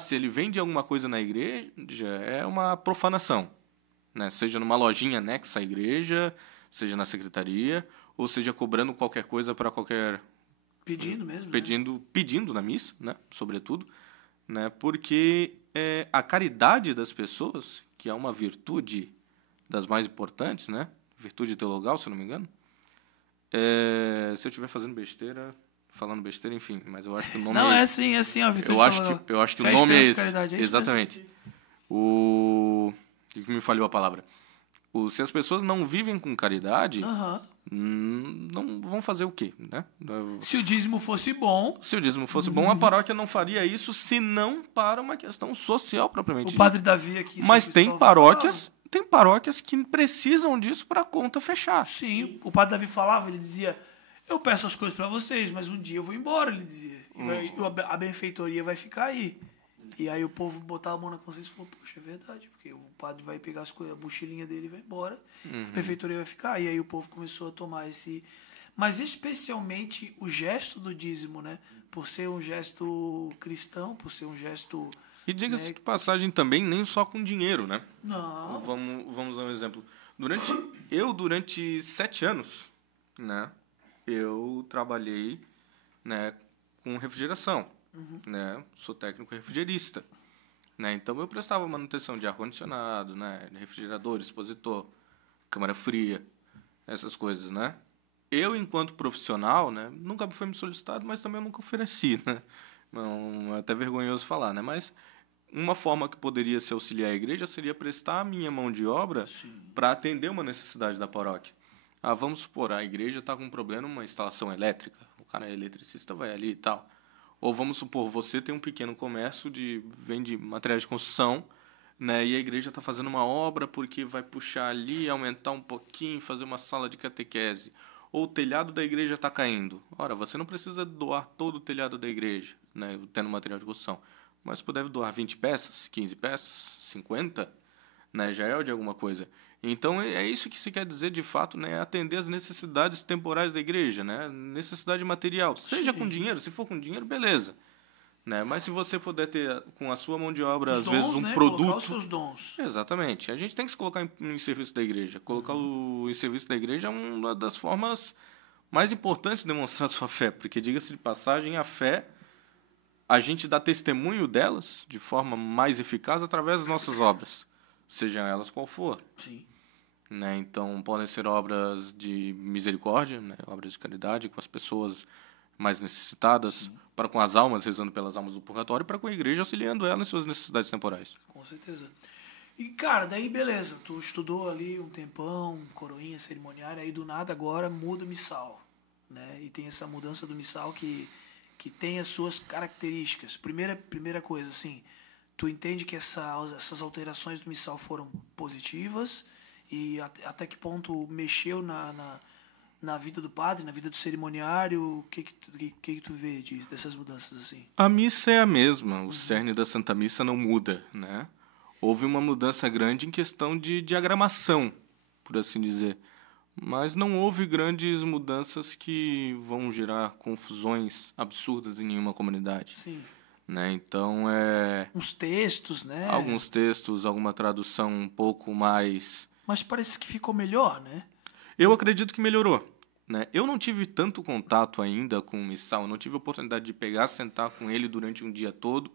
se ele vende alguma coisa na igreja, é uma profanação, né? Seja numa lojinha anexa à igreja, seja na secretaria, ou seja cobrando qualquer coisa para qualquer... Pedindo mesmo, Pedindo na missa, né? Sobretudo, né? Porque a caridade das pessoas, que é uma virtude das mais importantes, né? Virtude teologal, se eu não me engano. Se eu estiver falando besteira, enfim, mas eu acho que o nome Não, é assim, a virtude teologal. Eu acho que Fé, o nome é esperança, esse. caridade, é isso Exatamente. O que me falhou a palavra? Se as pessoas não vivem com caridade, não vão fazer o quê, né? Se o dízimo fosse bom... Se o dízimo fosse bom, a paróquia não faria isso, senão para uma questão social propriamente dita. O Padre Davi aqui... Mas tem paróquias que precisam disso para a conta fechar. Sim, o Padre Davi falava, ele dizia, eu peço as coisas para vocês, mas um dia eu vou embora, ele dizia. A benfeitoria vai ficar aí. E aí o povo botava a mão na consciência e falou, poxa, é verdade, porque o padre vai pegar as coisas, a mochilinha dele e vai embora, a benfeitoria vai ficar. E aí o povo começou a tomar esse... Mas especialmente o gesto do dízimo, né? Por ser um gesto cristão, por ser um gesto... E diga-se de passagem também, nem só com dinheiro, né? Não. Vamos dar um exemplo. Durante 7 anos, né? Eu trabalhei, né, com refrigeração. Né? Sou técnico refrigerista, né? Então eu prestava manutenção de ar-condicionado, né? Refrigerador, expositor, câmara fria, essas coisas, né? Eu, enquanto profissional, né, nunca foi me solicitado, mas também eu nunca ofereci, né? Não, é até vergonhoso falar, né? Mas uma forma que poderia se auxiliar a igreja seria prestar a minha mão de obra para atender uma necessidade da paróquia. Vamos supor, a igreja está com um problema numa instalação elétrica, o cara é eletricista, vai ali e tal. Ou vamos supor, você tem um pequeno comércio vende materiais de construção, né, e a igreja está fazendo uma obra porque vai puxar ali, aumentar um pouquinho, fazer uma sala de catequese. Ou o telhado da igreja está caindo. Ora, você não precisa doar todo o telhado da igreja, né, tendo material de construção. Mas você deve doar 20 peças, 15 peças, 50, né, já é de alguma coisa. Então, é isso que se quer dizer, de fato, né, atender as necessidades temporais da igreja, né, necessidade material. Seja com dinheiro, se for com dinheiro, beleza. Né, mas se você puder ter, com a sua mão de obra, às vezes, um produto... Colocar os seus dons. Exatamente. A gente tem que se colocar em serviço da igreja. Colocar em serviço da igreja é uma das formas mais importantes de demonstrar sua fé, porque, diga-se de passagem, a fé, a gente dá testemunho delas de forma mais eficaz através das nossas obras, sejam elas qual for. Sim. Né? Então, podem ser obras de misericórdia, né? Obras de caridade com as pessoas mais necessitadas, para com as almas, rezando pelas almas do purgatório, e para com a igreja, auxiliando ela em suas necessidades temporais. Com certeza. E, cara, daí beleza, tu estudou ali um tempão, coroinha, cerimoniária, aí do nada agora muda o missal, né? E tem essa mudança do missal que tem as suas características. Primeira coisa, assim, tu entende que essas alterações do missal foram positivas e até que ponto mexeu na vida do padre, na vida do cerimoniário? O que tu vê dessas mudanças assim? A missa é a mesma, o cerne da Santa Missa não muda, né? Houve uma mudança grande em questão de diagramação, por assim dizer. Mas não houve grandes mudanças que vão gerar confusões absurdas em nenhuma comunidade. Sim. Né? Então, uns textos, né? Alguns textos, alguma tradução um pouco mais... Mas parece que ficou melhor, né? Eu acredito que melhorou. Né? Eu não tive tanto contato ainda com o missal, eu não tive a oportunidade de sentar com ele durante um dia todo,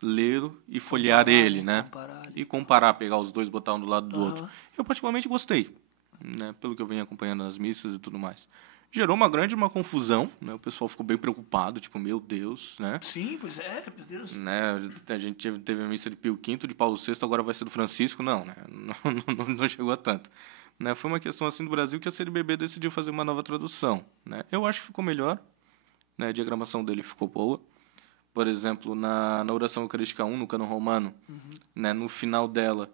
ler e folhear ele, né? Comparar, pegar os dois, botar um do lado do outro. Eu particularmente gostei, né? Pelo que eu venho acompanhando nas missas e tudo mais. Gerou uma confusão, né? O pessoal ficou bem preocupado, tipo, meu Deus, né? Sim, pois é, meu Deus. Né? A gente teve a missa de Pio V, de Paulo VI, agora vai ser do Francisco, não, né? Não chegou a tanto. Né? Foi uma questão assim do Brasil que a CNBB decidiu fazer uma nova tradução. Né? Eu acho que ficou melhor, né? A diagramação dele ficou boa. Por exemplo, na oração eucarística 1, no cânon romano, né? No final dela,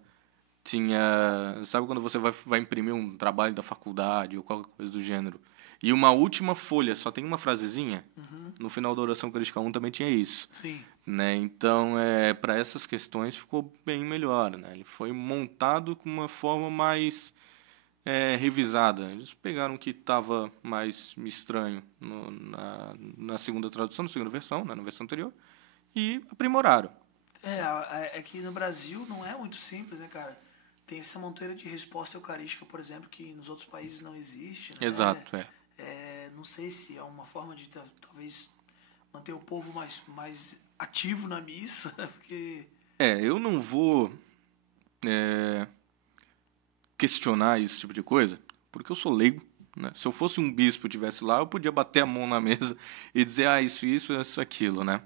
tinha... Sabe quando você vai imprimir um trabalho da faculdade ou qualquer coisa do gênero? E uma última folha, só tem uma frasezinha? No final da oração eucarística 1 também tinha isso. Sim. Né? Então, para essas questões, ficou bem melhor. Né? Ele foi montado com uma forma mais revisada. Eles pegaram o que estava mais estranho na segunda tradução, na segunda versão, né? Na versão anterior, e aprimoraram. É que no Brasil não é muito simples, né, cara? Tem essa montoeira de resposta eucarística, por exemplo, que nos outros países não existe, né? Exato, Não sei se é uma forma de talvez manter o povo mais ativo na missa, porque... Eu não vou questionar esse tipo de coisa, porque eu sou leigo, né? Se eu fosse um bispo e estivesse lá, eu podia bater a mão na mesa e dizer, isso, aquilo, né?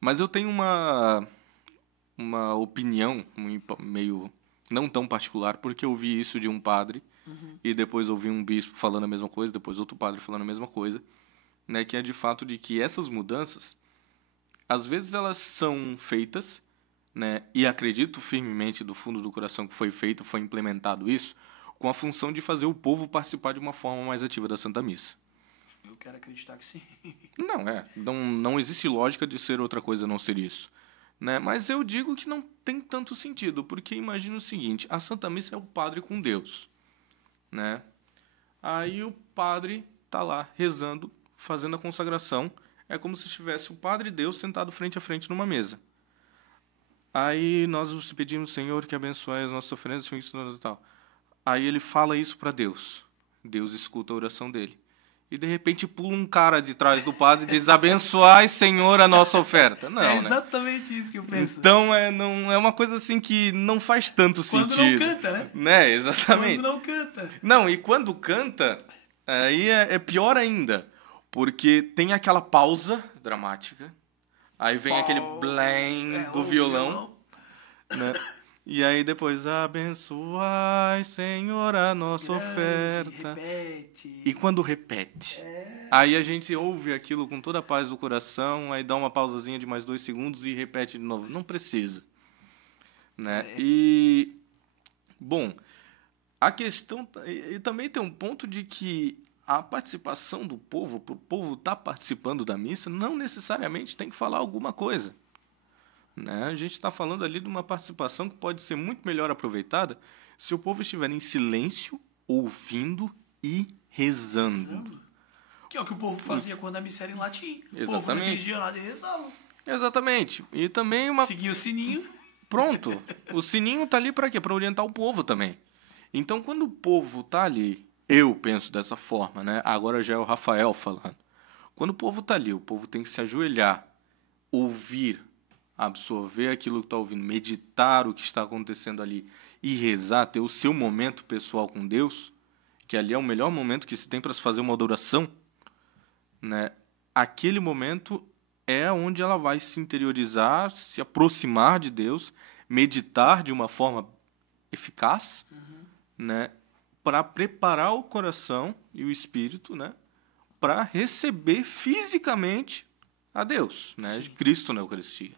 Mas eu tenho uma opinião meio não tão particular, porque eu vi isso de um padre, e depois ouvi um bispo falando a mesma coisa, depois outro padre falando a mesma coisa, né? Que é de fato de que essas mudanças, às vezes elas são feitas, né? E acredito firmemente do fundo do coração que foi implementado isso, com a função de fazer o povo participar de uma forma mais ativa da Santa Missa. Eu quero acreditar que sim. Não existe lógica de ser outra coisa a não ser isso, né? Mas eu digo que não tem tanto sentido, porque imagina o seguinte, a Santa Missa é o padre com Deus, né? Aí o padre está lá rezando, fazendo a consagração, é como se estivesse o Padre e Deus sentado frente a frente numa mesa. Aí nós pedimos, Senhor, que abençoe as nossas oferendas, tal. Aí ele fala isso para Deus. Deus escuta a oração dele. E de repente pula um cara de trás do padre e diz, abençoai, Senhor, a nossa oferta. Não, é exatamente isso que eu penso. Então não é uma coisa assim que não faz tanto quando sentido. Quando não canta, né? Exatamente. Quando não canta. Não, e quando canta, aí é pior ainda. Porque tem aquela pausa dramática. Aí vem aquele blém do violão. Né? E aí depois, abençoai, Senhor, a nossa oferta. Repete. E quando repete, aí a gente ouve aquilo com toda a paz do coração, aí dá uma pausazinha de mais 2 segundos e repete de novo. Não precisa. Né? E, bom, a questão... E também tem um ponto de que a participação do povo, para o povo estar participando da missa, não necessariamente tem que falar alguma coisa. Né? A gente está falando ali de uma participação que pode ser muito melhor aproveitada se o povo estiver em silêncio, ouvindo e rezando. Que é o que o povo fazia quando a missa era em latim. Exatamente. O povo não entendia nada e rezava. Exatamente. E também seguia o sininho. Pronto. O sininho está ali para quê? Para orientar o povo também. Então, quando o povo está ali, eu penso dessa forma, né? Agora já é o Rafael falando. Quando o povo está ali, o povo tem que se ajoelhar, ouvir, absorver aquilo que está ouvindo, meditar o que está acontecendo ali e rezar, ter o seu momento pessoal com Deus, que ali é o melhor momento que se tem para se fazer uma adoração, né? Aquele momento é onde ela vai se interiorizar, se aproximar de Deus, meditar de uma forma eficaz, né? Para preparar o coração e o espírito, né? Para receber fisicamente a Deus, né? De Cristo na Eucaristia.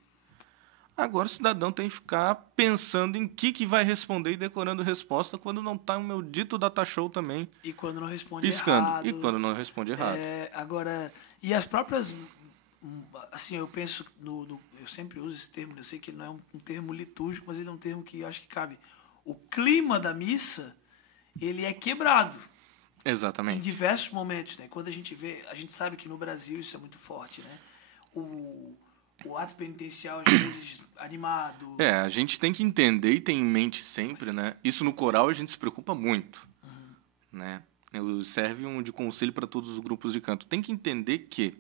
Agora o cidadão tem que ficar pensando em que vai responder e decorando resposta quando não está o meu dito data show também. E quando não responde piscando. errado. E quando não responde errado. Agora, e as próprias... Assim, eu penso... eu sempre uso esse termo, eu sei que ele não é um termo litúrgico, mas ele é um termo que acho que cabe. O clima da missa, ele é quebrado. Exatamente. Em diversos momentos, né? Quando a gente sabe que no Brasil isso é muito forte, né? O ato penitencial, às vezes, animado. A gente tem que entender e ter em mente sempre, né? Isso no coral a gente se preocupa muito, né? Serve de conselho para todos os grupos de canto. Tem que entender que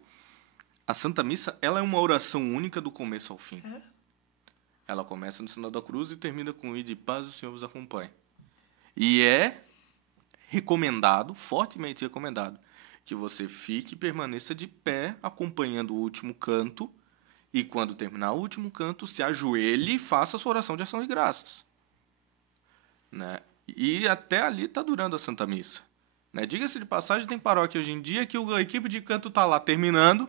a Santa Missa, ela é uma oração única do começo ao fim. Ela começa no sinal da cruz e termina com "Ide de paz, o Senhor vos acompanhe". E é recomendado, fortemente recomendado, que você fique e permaneça de pé acompanhando o último canto. E quando terminar o último canto, se ajoelhe e faça a sua oração de ação de graças. Né? E até ali está durando a Santa Missa. Né? Diga-se de passagem, tem paróquia hoje em dia que a equipe de canto está lá terminando,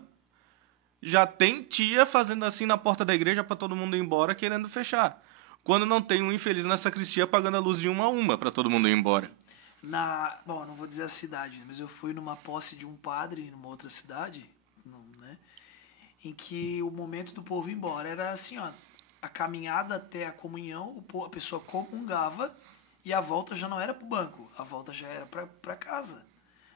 já tem tia fazendo assim na porta da igreja para todo mundo ir embora, querendo fechar. Quando não tem um infeliz na sacristia apagando a luz de uma a uma para todo mundo ir embora. Bom, não vou dizer a cidade, mas eu fui numa posse de um padre numa outra cidade, né? Em que o momento do povo ir embora era assim, ó, a caminhada até a comunhão, a pessoa comungava e a volta já não era para o banco, a volta já era para casa.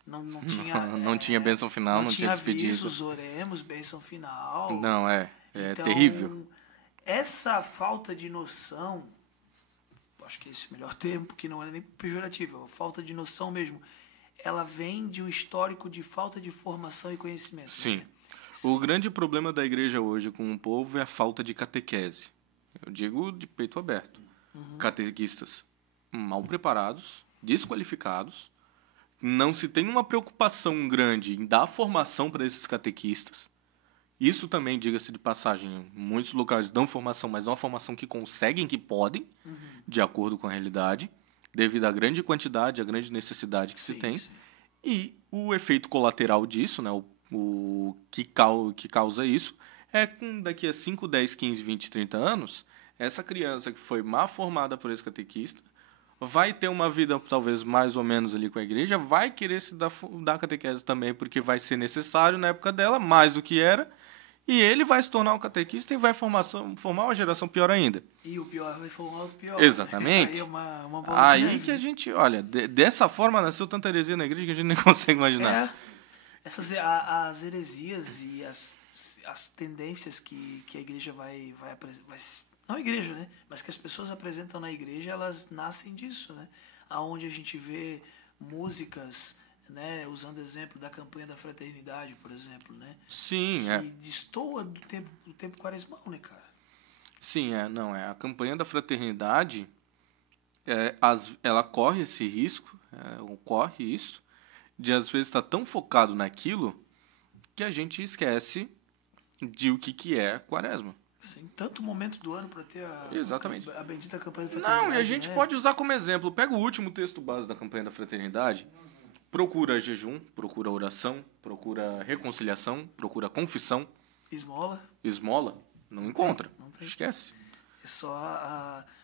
Não tinha... não tinha bênção final, não tinha despedida. Avisos, oremos, bênção final. Não, então, terrível. essa falta de noção, acho que esse é o melhor termo, porque não é nem pejorativo, falta de noção mesmo, ela vem de um histórico de falta de formação e conhecimento. Sim. Né? O grande problema da igreja hoje com o povo é a falta de catequese. Eu digo de peito aberto. Catequistas mal preparados, desqualificados, não se tem uma preocupação grande em dar formação para esses catequistas. Isso também, diga-se de passagem, em muitos locais dão formação, mas não a formação que conseguem, que podem, de acordo com a realidade, devido à grande quantidade, à grande necessidade que se tem. Sim. E o efeito colateral disso, né, o que causa isso, é que daqui a 5, 10, 15, 20, 30 anos, essa criança que foi mal formada por esse catequista vai ter uma vida talvez mais ou menos ali com a igreja, vai querer se dar catequese também, porque vai ser necessário na época dela, mais do que era, e ele vai se tornar um catequista e vai formar uma geração pior ainda. E o pior vai formar o pior. Exatamente. Aí é uma bola de Aí neve, que a né? gente, olha, dessa forma nasceu tanta heresia na igreja que a gente nem consegue imaginar. As heresias e as tendências que a igreja vai não a igreja, né? Mas que as pessoas apresentam na igreja, elas nascem disso, né? Aonde a gente vê músicas, né? Usando exemplo da campanha da fraternidade, por exemplo, né? Sim, que é. destoa do tempo quaresmal, né, cara? Sim, a campanha da fraternidade, ela corre esse risco, ocorre isso, de às vezes estar tão focado naquilo que a gente esquece de o que é quaresma. Sim, tanto momento do ano para ter Exatamente. a bendita campanha da fraternidade. Não, e a gente né? pode usar como exemplo, pega o último texto base da campanha da fraternidade, procura jejum, procura oração, procura reconciliação, procura confissão, esmola, não encontra, não tem. esquece. É só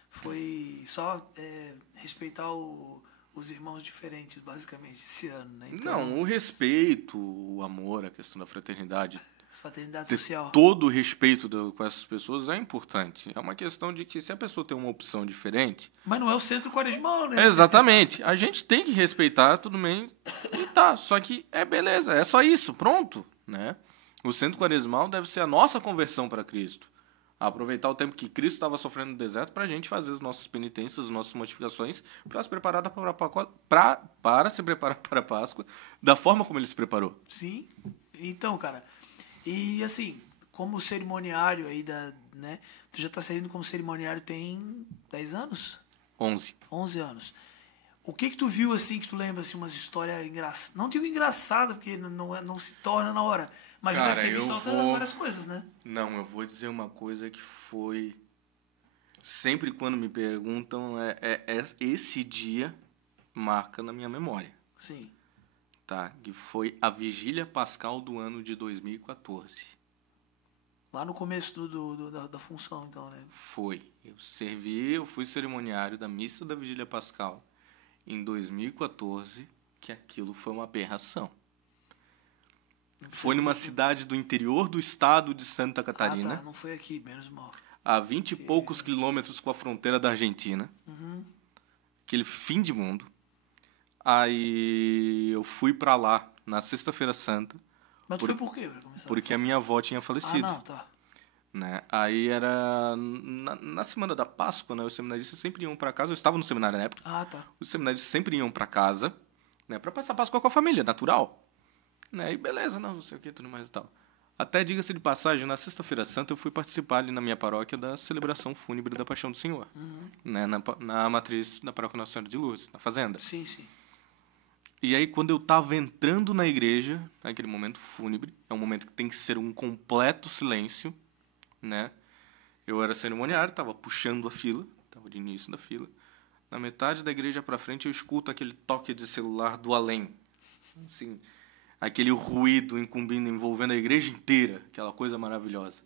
respeitar os irmãos diferentes, basicamente, esse ano, né? Então, Não, o respeito, o amor, a questão da fraternidade, fraternidade ter social. todo o respeito com essas pessoas é importante. É uma questão de que se a pessoa tem uma opção diferente... Mas não é o centro quaresmal, né? Exatamente. A gente tem que respeitar, tudo bem, e tá. Só que beleza, é só isso, pronto, né? O centro quaresmal deve ser a nossa conversão para Cristo. Aproveitar o tempo que Cristo estava sofrendo no deserto para a gente fazer as nossas penitências, as nossas mortificações, para se preparar para se preparar para a Páscoa da forma como ele se preparou. Sim. Então, cara, e assim, como cerimoniário aí né? Tu já tá servindo como cerimoniário tem 10 anos? 11. 11 anos. O que tu viu assim que tu lembra assim umas histórias engraçadas? Não digo engraçada porque não se torna na hora, mas Cara, já deve ter visto várias coisas, né? Não, eu vou dizer uma coisa que foi... Sempre quando me perguntam, esse dia marca na minha memória. Sim. Tá, que foi a Vigília Pascal do ano de 2014. Lá no começo da função, então, né? Foi. Eu fui cerimoniário da missa da Vigília Pascal em 2014, que aquilo foi uma aberração. Foi numa cidade do interior do estado de Santa Catarina. Ah, tá. Não foi aqui, menos mal. A 20 e poucos quilômetros com a fronteira da Argentina. Aquele fim de mundo. Aí eu fui pra lá na Sexta-feira Santa. Mas tu foi por quê? Pra começar? Porque a minha avó tinha falecido. Ah, não, tá. Né? Aí era na semana da Páscoa, né? Os seminaristas sempre iam pra casa. Eu estava no seminário na época. Ah, tá. Os seminaristas sempre iam pra casa, né? Pra passar a Páscoa com a família, natural. Né? E beleza, não sei o que, tudo mais e tal. Até, diga-se de passagem, na Sexta-feira Santa eu fui participar ali na minha paróquia da celebração fúnebre da Paixão do Senhor. Né? Na matriz da Paróquia Nossa Senhora de Lourdes, na fazenda. Sim, sim. E aí, quando eu tava entrando na igreja, naquele momento fúnebre, é um momento que tem que ser um completo silêncio, né? Eu era cerimoniário, tava puxando a fila, tava de início da fila. Na metade da igreja pra frente, eu escuto aquele toque de celular do além. Assim, aquele ruído envolvendo a igreja inteira, aquela coisa maravilhosa.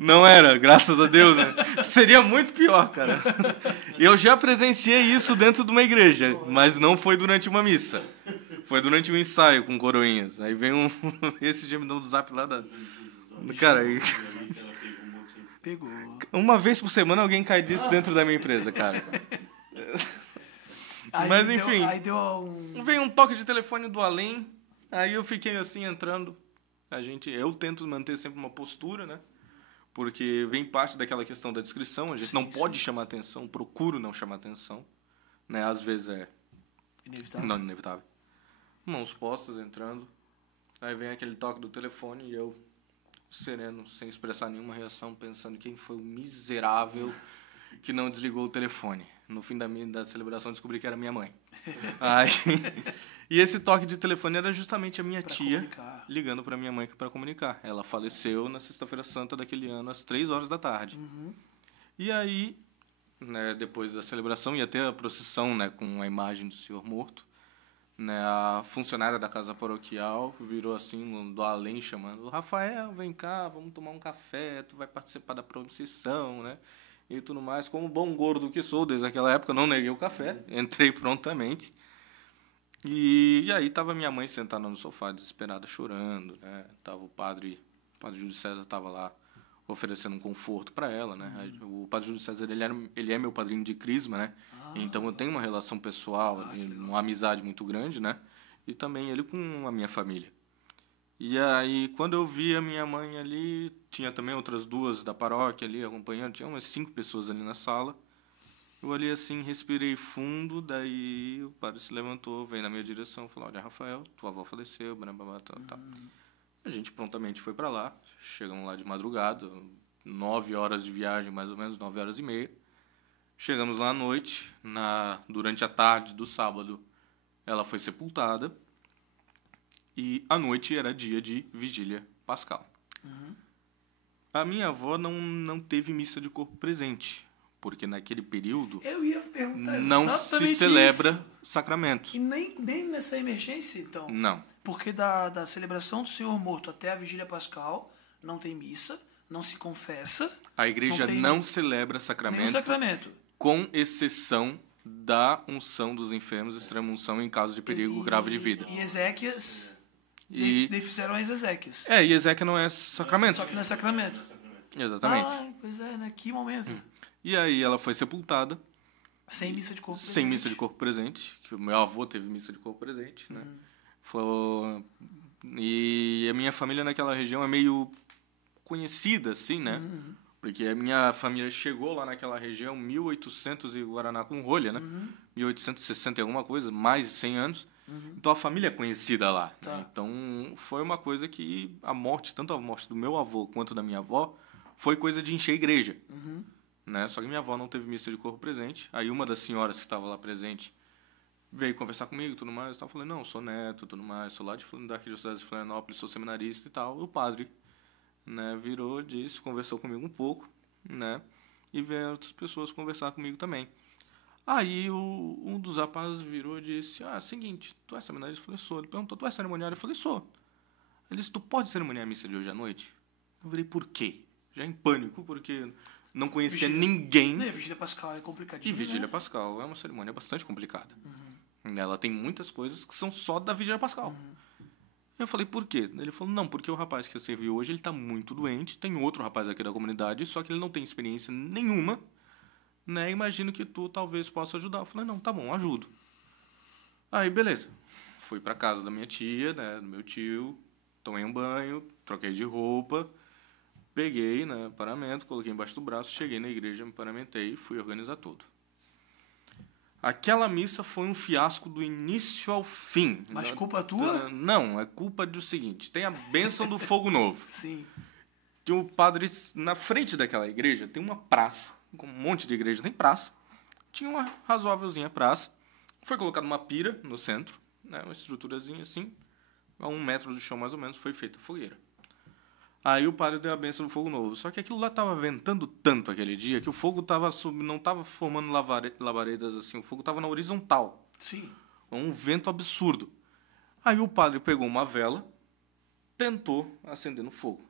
Não era, graças a Deus, né? Seria muito pior, cara. Eu já presenciei isso dentro de uma igreja, mas não foi durante uma missa. Foi durante um ensaio com coroinhas. Aí vem esse dia me deu um zap lá da... Cara, aí... Pegou. Uma vez por semana alguém cai disso dentro da minha empresa, cara. Mas enfim, Aí deu um... veio um toque de telefone do além, aí eu fiquei assim entrando. Eu tento manter sempre uma postura, né? Porque vem parte daquela questão da descrição, a gente não pode chamar atenção, procuro não chamar atenção, né? Às vezes é inevitável. Mãos postas, entrando, aí vem aquele toque do telefone e eu, sereno, sem expressar nenhuma reação, pensando quem foi o miserável que não desligou o telefone. No fim da celebração, descobri que era minha mãe. Aí, e esse toque de telefone era justamente a minha tia ligando para minha mãe para comunicar. Ela faleceu na Sexta-feira Santa daquele ano, às 3h da tarde. E aí, né, depois da celebração, ia ter a procissão, né, com a imagem do senhor morto. Né, a funcionária da casa paroquial virou assim, do além, chamando: Rafael, vem cá, vamos tomar um café, tu vai participar da procissão, né? E tudo mais. Como bom gordo que sou, desde aquela época, não neguei o café, entrei prontamente. E aí estava minha mãe sentada no sofá, desesperada, chorando, né? Tava o padre Júlio César estava lá oferecendo um conforto para ela, né? O padre Júlio César, ele é meu padrinho de crisma, né? Então eu tenho uma relação pessoal, uma amizade muito grande, né? E também ele com a minha família. E aí, quando eu vi a minha mãe ali, tinha também outras duas da paróquia ali acompanhando, tinha umas 5 pessoas ali na sala. Eu olhei assim, respirei fundo, daí o padre se levantou, veio na minha direção, falou: olha, Rafael, tua avó faleceu, tal. A gente prontamente foi para lá, chegamos lá de madrugada, 9 horas de viagem, mais ou menos, 9h30. Chegamos lá à noite, durante a tarde do sábado, ela foi sepultada. E à noite era dia de vigília pascal. A minha avó não teve missa de corpo presente, porque naquele período eu ia perguntar não se celebra sacramento. E nem nessa emergência, então? Não. Porque da celebração do Senhor Morto até a vigília pascal não tem missa, não se confessa. A igreja não celebra sacramento, nenhum sacramento, com exceção da unção dos enfermos, extrema unção em caso de perigo grave de vida. E Ezequias... Daí fizeram as Ezequias. E Ezequias não é sacramento. Só que não é sacramento. Exatamente. Pois é, né? Que momento. E aí ela foi sepultada. Sem missa de corpo presente. Sem missa de corpo presente. Que o meu avô teve missa de corpo presente, né? E a minha família naquela região é meio conhecida, assim, né? Porque a minha família chegou lá naquela região 1800 e Guaraná com rolha, né? 1860 e alguma coisa, mais de 100 anos. Então a família é conhecida lá. Né? Então foi uma coisa que tanto a morte do meu avô quanto da minha avó, foi coisa de encher a igreja. Né? Só que minha avó não teve missa de corpo presente. Aí uma das senhoras que estava lá presente veio conversar comigo e tudo mais. Eu falei: não, sou neto, tudo mais, sou lá da Arquidiocese de Florianópolis, sou seminarista e tal. O padre, né, virou, conversou comigo um pouco, né, e veio outras pessoas conversar comigo também. Aí um dos rapazes virou e disse: seguinte, tu é seminarista? Eu falei: sou. Ele perguntou: tu é cerimoniário? Eu falei: sou. Ele disse: tu pode cerimoniar a missa de hoje à noite? Eu virei: por quê? Já em pânico, porque não conhecia ninguém. E vigília pascal é complicadinho. E vigília pascal é uma cerimônia bastante complicada. Ela tem muitas coisas que são só da vigília pascal. Eu falei: por quê? Ele falou: não, porque o rapaz que serviu hoje, ele está muito doente. Tem outro rapaz aqui da comunidade, só que ele não tem experiência nenhuma. Né, imagino que tu talvez possa ajudar. Eu falei: não, tá bom, ajudo. Aí, beleza. Fui para casa da minha tia, né, do meu tio, tomei um banho, troquei de roupa, peguei, né, paramento, coloquei embaixo do braço, cheguei na igreja, me paramentei e fui organizar tudo. Aquela missa foi um fiasco do início ao fim. Mas culpa tua? Não, é culpa do seguinte: tem a bênção do fogo novo. Sim. Tem o padre, na frente daquela igreja, tem uma praça. Com um monte de igreja tem praça. Tinha uma razoávelzinha praça. Foi colocada uma pira no centro, né, uma estruturazinha assim, a 1 metro do chão mais ou menos, foi feita a fogueira. Aí o padre deu a bênção do fogo novo. Só que aquilo lá estava ventando tanto aquele dia que o fogo não estava formando labaredas assim, o fogo estava na horizontal. Sim. Um vento absurdo. Aí o padre pegou uma vela, tentou acender no fogo.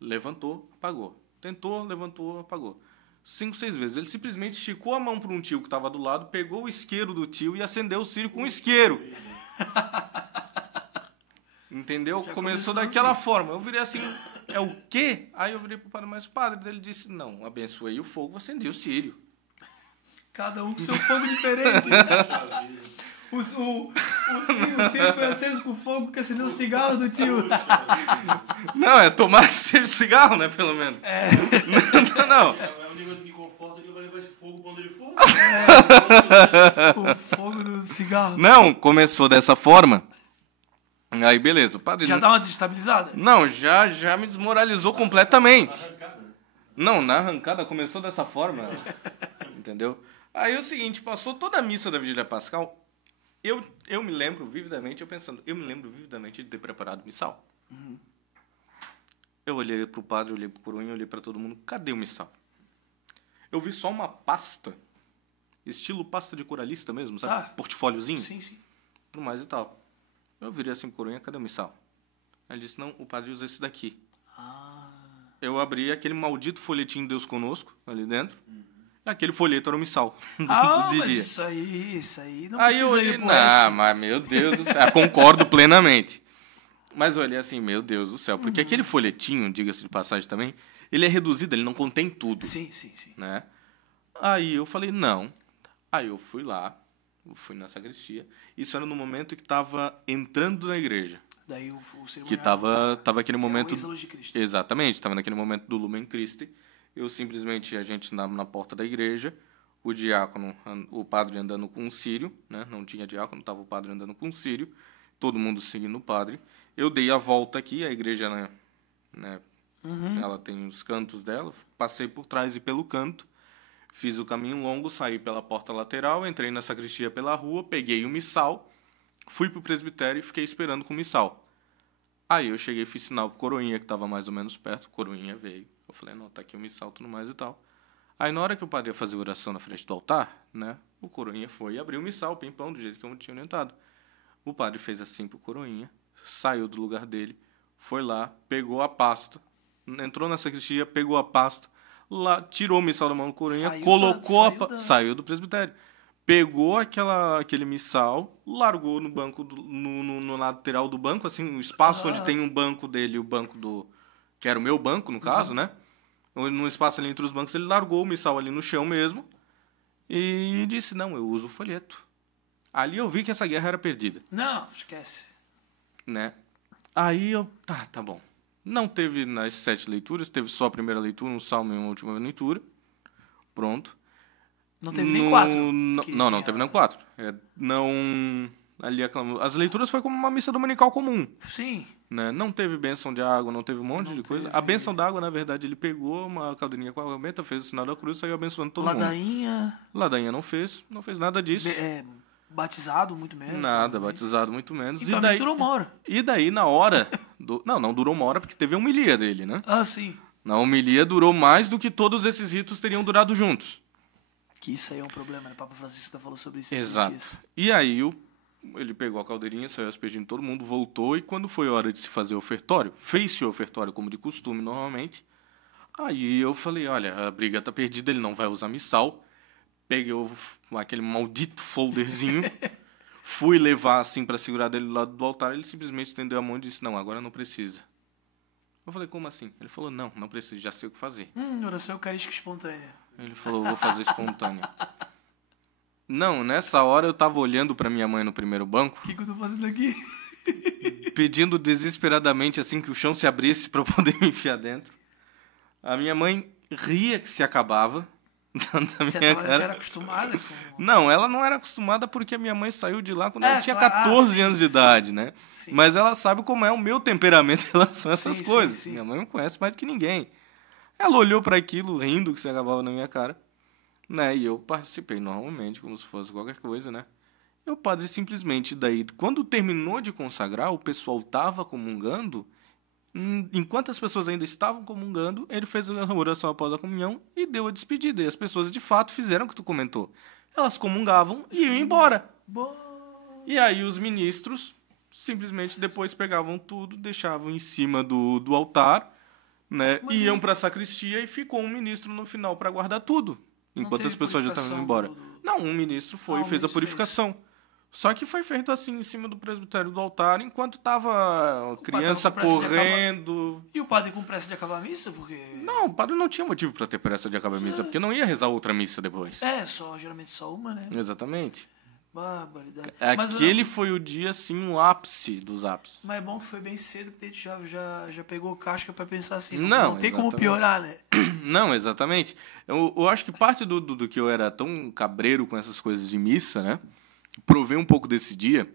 Levantou, apagou. Tentou, levantou, apagou. 5, 6 vezes. Ele simplesmente esticou a mão para um tio que estava do lado, pegou o isqueiro do tio e acendeu o círio com o isqueiro. Entendeu? Começou daquela forma. Eu virei assim: é o quê? Aí eu virei para o padre: mas o padre dele disse: não, abençoei o fogo, acendi o círio. Cada um com seu fogo diferente. O Ciro foi aceso com fogo que acendeu o cigarro do tio. Não, é tomar que seja cigarro, né, pelo menos. Não. É um negócio que conforta, ele vai levar esse fogo quando ele for. O fogo do cigarro. Não, começou dessa forma. Aí, beleza, o padre... Já dá uma desestabilizada? Não, já me desmoralizou completamente. Arrancada, né? Não, na arrancada começou dessa forma. Entendeu? Aí é o seguinte, passou toda a missa da Vigília Pascal, eu me lembro vividamente, eu me lembro vividamente de ter preparado o missal. Uhum. Eu olhei pro padre, olhei pro coroinha, olhei pra todo mundo, cadê o missal? Eu vi só uma pasta, estilo pasta de coralista mesmo, sabe? Tá. Portfóliozinho, Sim, sim. tudo mais e tal. Eu virei assim pro coroinha, cadê o missal? Aí ele disse, não, o padre usa esse daqui. Eu abri aquele maldito folhetinho Deus Conosco, ali dentro. Aquele folheto era o missal. Mas isso aí não Aí eu precisa olhei, ir pro não, oeste. mas meu Deus do céu, concordo plenamente. Mas eu olhei assim, meu Deus do céu, porque aquele folhetinho, diga-se de passagem também, ele é reduzido, ele não contém tudo, Sim. né? Aí eu falei, não. Aí eu fui lá, eu fui na sacristia, isso era no momento que estava entrando na igreja. Daí o Que tava aquele momento... o êxodo de Cristo. Exatamente, estava naquele momento do Lumen Christi. Eu simplesmente, a gente na porta da igreja, o diácono, o padre andando com um círio, né? Não tinha diácono, estava o padre andando com um círio, todo mundo seguindo o padre. Eu dei a volta aqui, a igreja, né, ela tem os cantos dela, passei por trás e pelo canto, fiz o caminho longo, saí pela porta lateral, entrei na sacristia pela rua, peguei o missal, fui pro presbitério e fiquei esperando com o missal. Aí eu cheguei e fiz sinal pro coroinha, que estava mais ou menos perto, o coroinha veio. Eu falei, não, tá aqui o missal, tudo mais e tal. Aí na hora que o padre ia fazer oração na frente do altar, né, o coroinha foi e abriu o missal, pimpão, do jeito que eu tinha orientado. O padre fez assim pro coroinha, saiu do lugar dele, foi lá, pegou a pasta, entrou na sacristia, pegou a pasta, lá, tirou o missal da mão do coroinha, saiu do presbitério. Pegou aquele missal, largou no banco, no lateral do banco, assim, no espaço onde tem um banco dele e o banco que era o meu banco, no caso, né? No espaço ali entre os bancos, ele largou o missal ali no chão mesmo e disse, não, eu uso o folheto. Ali eu vi que essa guerra era perdida. Não, esquece. Né? Aí eu, tá bom. Não teve nas 7 leituras, teve só a primeira leitura, um salmo e uma última leitura. Pronto. Não teve nem 4. Não teve nem 4. As leituras foi como uma missa dominical comum. Sim. Né? Não teve bênção de água, não teve um monte de coisa. A bênção d'água, na verdade, ele pegou uma caldeirinha com água benta, fez o sinal da cruz e saiu abençoando todo mundo. Ladainha não fez nada disso. Batizado, muito menos. Nada, batizado, muito menos. Então, daí durou uma hora. E daí, na hora... Não durou uma hora porque teve a homilia dele, né? Ah, sim. Na homilia durou mais do que todos esses ritos teriam durado juntos. Que isso aí é um problema, né? O Papa Francisco falou sobre isso. Exato. E aí, ele pegou a caldeirinha, saiu aspergindo todo mundo, voltou, e quando foi hora de se fazer o ofertório, fez-se o ofertório como de costume, normalmente. Aí eu falei, olha, a briga tá perdida, ele não vai usar missal. Peguei aquele maldito folderzinho, fui levar assim para segurar dele do lado do altar, ele simplesmente estendeu a mão e disse, não, agora não precisa. Eu falei, como assim? Ele falou, não precisa, já sei o que fazer. Oração eucarística espontânea. Ele falou, vou fazer espontâneo. Não, nessa hora eu tava olhando pra minha mãe no primeiro banco. O que eu tô fazendo aqui? Pedindo desesperadamente assim que o chão se abrisse pra eu poder me enfiar dentro. A minha mãe ria que se acabava. Você já era acostumada? Não, ela não era acostumada porque a minha mãe saiu de lá quando ela tinha 14 anos de idade, né? Sim. Mas ela sabe como é o meu temperamento em relação a essas coisas. Sim. Minha mãe me conhece mais do que ninguém. Ela olhou para aquilo, rindo que se acabava na minha cara, né? E eu participei normalmente, como se fosse qualquer coisa, né? E o padre simplesmente, daí, quando terminou de consagrar, o pessoal estava comungando. Enquanto as pessoas ainda estavam comungando, ele fez a oração após a comunhão e deu a despedida. E as pessoas, de fato, fizeram o que tu comentou. Elas comungavam e iam embora. E aí os ministros simplesmente depois pegavam tudo, deixavam em cima do altar, né? Iam para a sacristia e ficou um ministro no final para guardar tudo. Enquanto as pessoas já estavam indo embora. Não, um ministro foi e fez a purificação. Só que foi feito assim, em cima do presbitério do altar, enquanto tava a criança correndo. E o padre com pressa de acabar a missa? Porque... Não, o padre não tinha motivo para ter pressa de acabar a missa, porque não ia rezar outra missa depois. Geralmente só uma, né? Exatamente. Barbaridade. Aquele foi o dia, assim, o ápice dos ápices. Mas é bom que foi bem cedo que a gente já pegou casca pra pensar assim. Não, tem como exatamente. piorar, né? Não, exatamente. Eu acho que parte do que eu era tão cabreiro com essas coisas de missa, né? Provei um pouco desse dia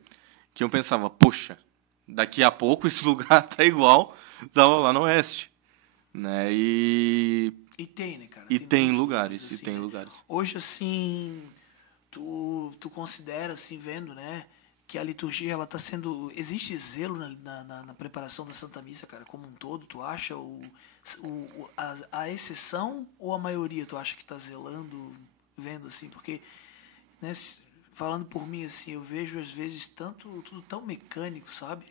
que eu pensava, poxa, daqui a pouco esse lugar tá igual tava lá no Oeste. Né? E tem, né, cara? E tem muitos lugares, assim, e tem né? lugares. Hoje, assim, tu considera, assim, vendo, né, que a liturgia, ela tá sendo... Existe zelo na preparação da Santa Missa, cara, como um todo, tu acha? A exceção ou a maioria tu acha que tá zelando, vendo, assim? Porque, né, falando por mim, assim, eu vejo, às vezes, tudo tão mecânico, sabe?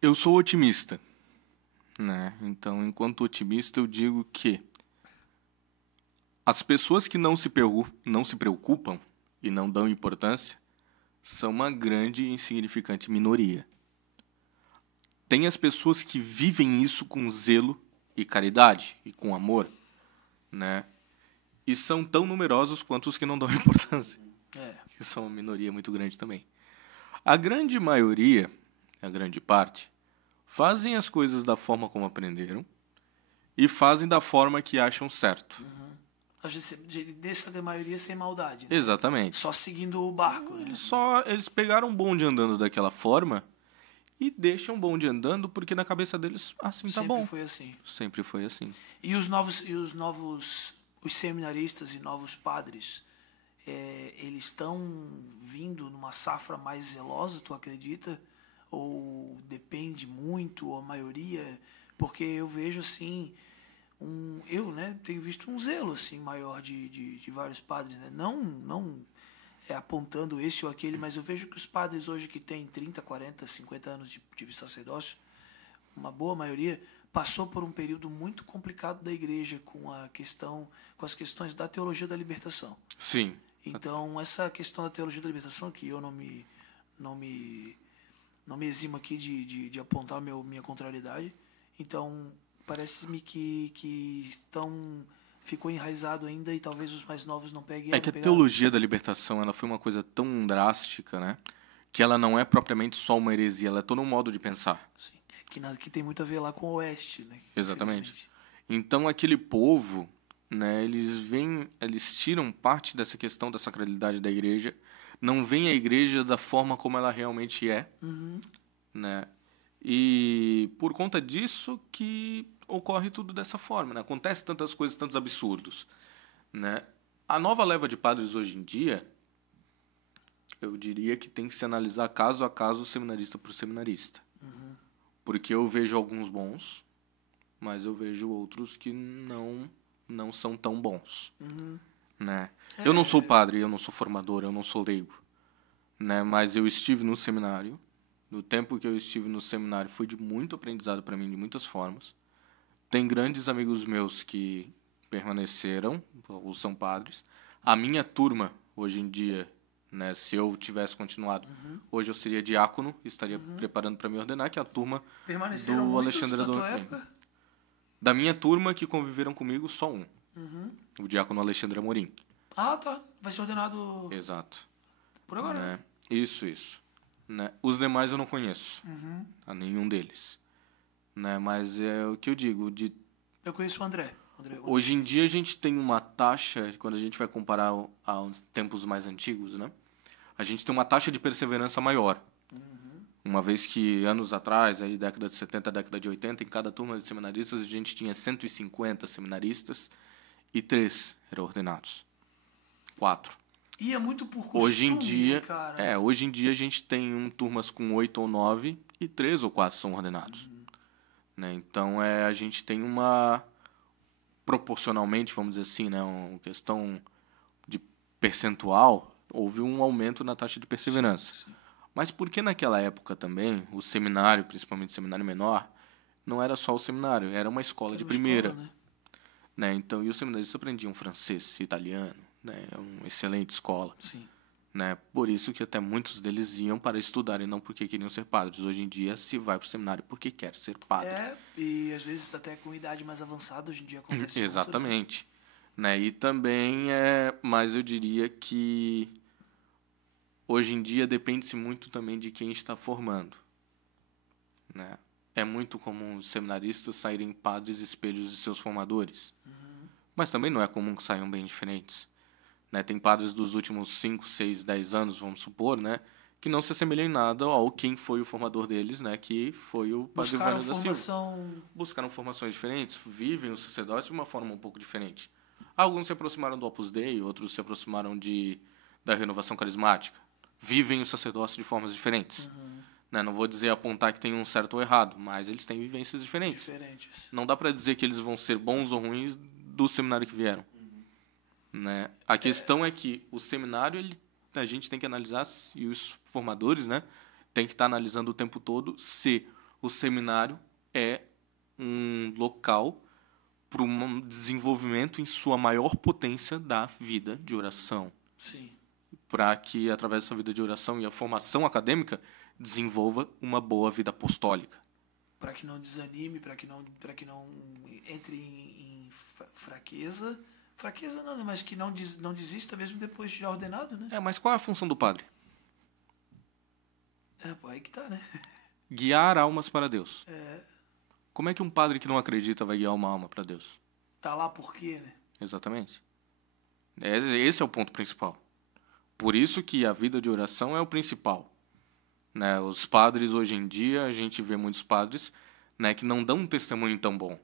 Eu sou otimista. Né? Então, enquanto otimista, eu digo que as pessoas que não se preocupam e não dão importância são uma grande e insignificante minoria. Tem as pessoas que vivem isso com zelo e caridade e com amor, né? E são tão numerosos quanto os que não dão importância, que são uma minoria muito grande também. A grande maioria, a grande parte, fazem as coisas da forma como aprenderam e fazem da forma que acham certo. Dessa maioria sem maldade, né? Exatamente. Só seguindo o barco, né? Eles pegaram o bonde andando daquela forma e deixam o bonde andando porque na cabeça deles assim tá bom. Sempre foi assim. Sempre foi assim. E os seminaristas e novos padres, eles estão vindo numa safra mais zelosa, tu acredita? Ou depende muito, ou a maioria? Porque eu vejo assim, né, tenho visto um zelo assim maior de vários padres, né? Não apontando esse ou aquele, mas eu vejo que os padres hoje que têm 30, 40, 50 anos de sacerdócio, uma boa maioria, passou por um período muito complicado da igreja com as questões da teologia da libertação. Sim. Então, essa questão da teologia da libertação, que eu não me eximo aqui de apontar minha contrariedade. Então, parece-me que ficou enraizado ainda e talvez os mais novos não peguem. É que a teologia da libertação ela foi uma coisa tão drástica, né? Que ela não é propriamente só uma heresia, ela é todo um modo de pensar. Sim. Que tem muito a ver lá com o Oeste, né? Exatamente. Então, aquele povo, né, eles tiram parte dessa questão da sacralidade da igreja, não veem a igreja da forma como ela realmente é, né? E por conta disso que ocorre tudo dessa forma, né? Acontece tantas coisas, tantos absurdos, né? A nova leva de padres hoje em dia, eu diria que tem que se analisar caso a caso, seminarista por seminarista. Porque eu vejo alguns bons, mas eu vejo outros que não são tão bons, né? Eu não sou padre, eu não sou formador, eu não sou leigo, né? Mas eu estive no seminário. No tempo que eu estive no seminário foi de muito aprendizado para mim, de muitas formas. Tem grandes amigos meus que permaneceram, ou são padres. A minha turma, hoje em dia, né, se eu tivesse continuado, hoje eu seria diácono, estaria preparando para me ordenar, que é a turma do Alexandre Amorim. Da minha turma que conviveram comigo, só um. O diácono Alexandre Amorim. Ah, tá. Vai ser ordenado... Exato. Por agora, né? Isso. Né? Os demais eu não conheço. A nenhum deles. Né? Mas é o que eu digo. Eu conheço o André. Hoje em dia a gente tem uma taxa, quando a gente vai comparar a tempos mais antigos, né? A gente tem uma taxa de perseverança maior. Uma vez que anos atrás, aí, década de 70, década de 80, em cada turma de seminaristas a gente tinha 150 seminaristas e 3 eram ordenados. 4. E é muito por costume, hoje em dia, cara. Hoje em dia a gente tem turmas com 8 ou 9 e 3 ou 4 são ordenados. Né? Então a gente tem proporcionalmente, vamos dizer assim, né, uma questão de percentual, houve um aumento na taxa de perseverança. Sim. Mas porque naquela época também, o seminário, principalmente o seminário menor, não era só o seminário, era uma escola de primeira. Escola, né? Então, e os seminaristas aprendiam francês, italiano, né? É uma excelente escola. Sim. Né? Por isso que até muitos deles iam para estudar e não porque queriam ser padres. Hoje em dia se vai para o seminário porque quer ser padre. E às vezes até com idade mais avançada, hoje em dia acontece. Exatamente. Muito, né? E também mas eu diria que hoje em dia depende-se muito também de quem está formando, né? É muito comum os seminaristas saírem padres espelhos de seus formadores. Mas também não é comum que saiam bem diferentes, né? Tem padres dos últimos 5, 6, 10 anos, vamos supor, né? Que não se assemelham em nada ao quem foi o formador deles, né? Que foi o padre Wagner da Silva. Buscaram formações diferentes, vivem os sacerdotes de uma forma um pouco diferente. Alguns se aproximaram do Opus Dei, outros se aproximaram da renovação carismática. Vivem o sacerdócio de formas diferentes. Né? Não vou dizer apontar que tem um certo ou errado, mas eles têm vivências diferentes. Não dá para dizer que eles vão ser bons ou ruins do seminário que vieram. Né? A questão é que o seminário, a gente tem que analisar, e os formadores, né, tem que estar analisando o tempo todo se o seminário é um local para um desenvolvimento em sua maior potência da vida de oração. Sim. Para que, através dessa vida de oração e a formação acadêmica, desenvolva uma boa vida apostólica. Para que não desanime, para que não entre em fraqueza. Fraqueza nada, mas que não desista mesmo depois de já ordenado, né? Mas qual é a função do padre? Pô, aí que tá, né? Guiar almas para Deus. Como é que um padre que não acredita vai guiar uma alma para Deus? Tá lá por quê, né? Exatamente. Esse é o ponto principal. Por isso que a vida de oração é o principal. Né? Os padres, hoje em dia, a gente vê muitos padres, né, que não dão um testemunho tão bom.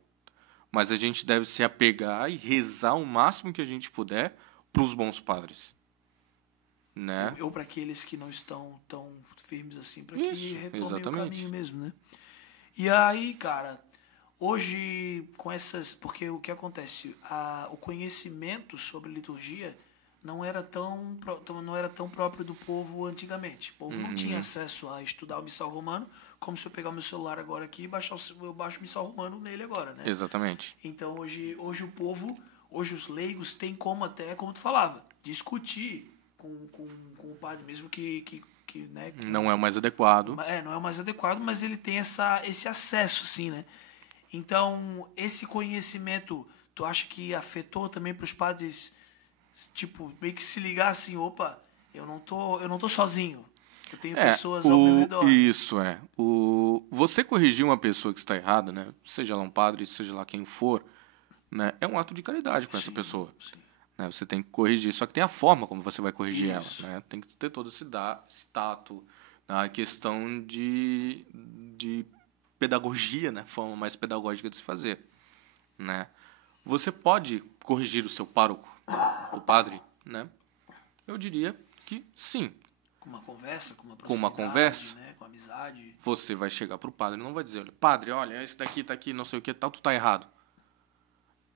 Mas a gente deve se apegar e rezar o máximo que a gente puder para os bons padres. Né? Ou para aqueles que não estão tão firmes assim, para que retomem o caminho mesmo, né? E aí, cara, hoje, com essas... Porque o que acontece? O conhecimento sobre liturgia não era tão próprio do povo antigamente. O povo não tinha acesso a estudar o missal romano, como se eu pegar meu celular agora aqui e eu baixo o missal romano nele agora, né? Exatamente. Então, hoje o povo, os leigos têm como até, como tu falava, discutir com o padre, mesmo que né, não é o mais adequado. Não é o mais adequado, mas ele tem esse acesso, sim, né? Então, esse conhecimento, tu acha que afetou também para os padres, tipo, meio que se ligar assim, opa, eu não tô sozinho. Eu tenho pessoas ao meu redor. Isso você corrigir uma pessoa que está errada, né? Seja lá um padre, seja lá quem for, né? É um ato de caridade com essa pessoa. Sim. Né? Você tem que corrigir, só que tem a forma como você vai corrigir ela. Né? Tem que ter todo esse tato, a questão de pedagogia, né? Forma mais pedagógica de se fazer. Né? Você pode corrigir o seu pároco, o padre, né? Eu diria que sim. Com uma conversa, com uma proximidade, com uma conversa, né? Com amizade. Você vai chegar pro padre e não vai dizer, olha, padre, olha, esse daqui tá aqui, não sei o que, tal, tu tá errado.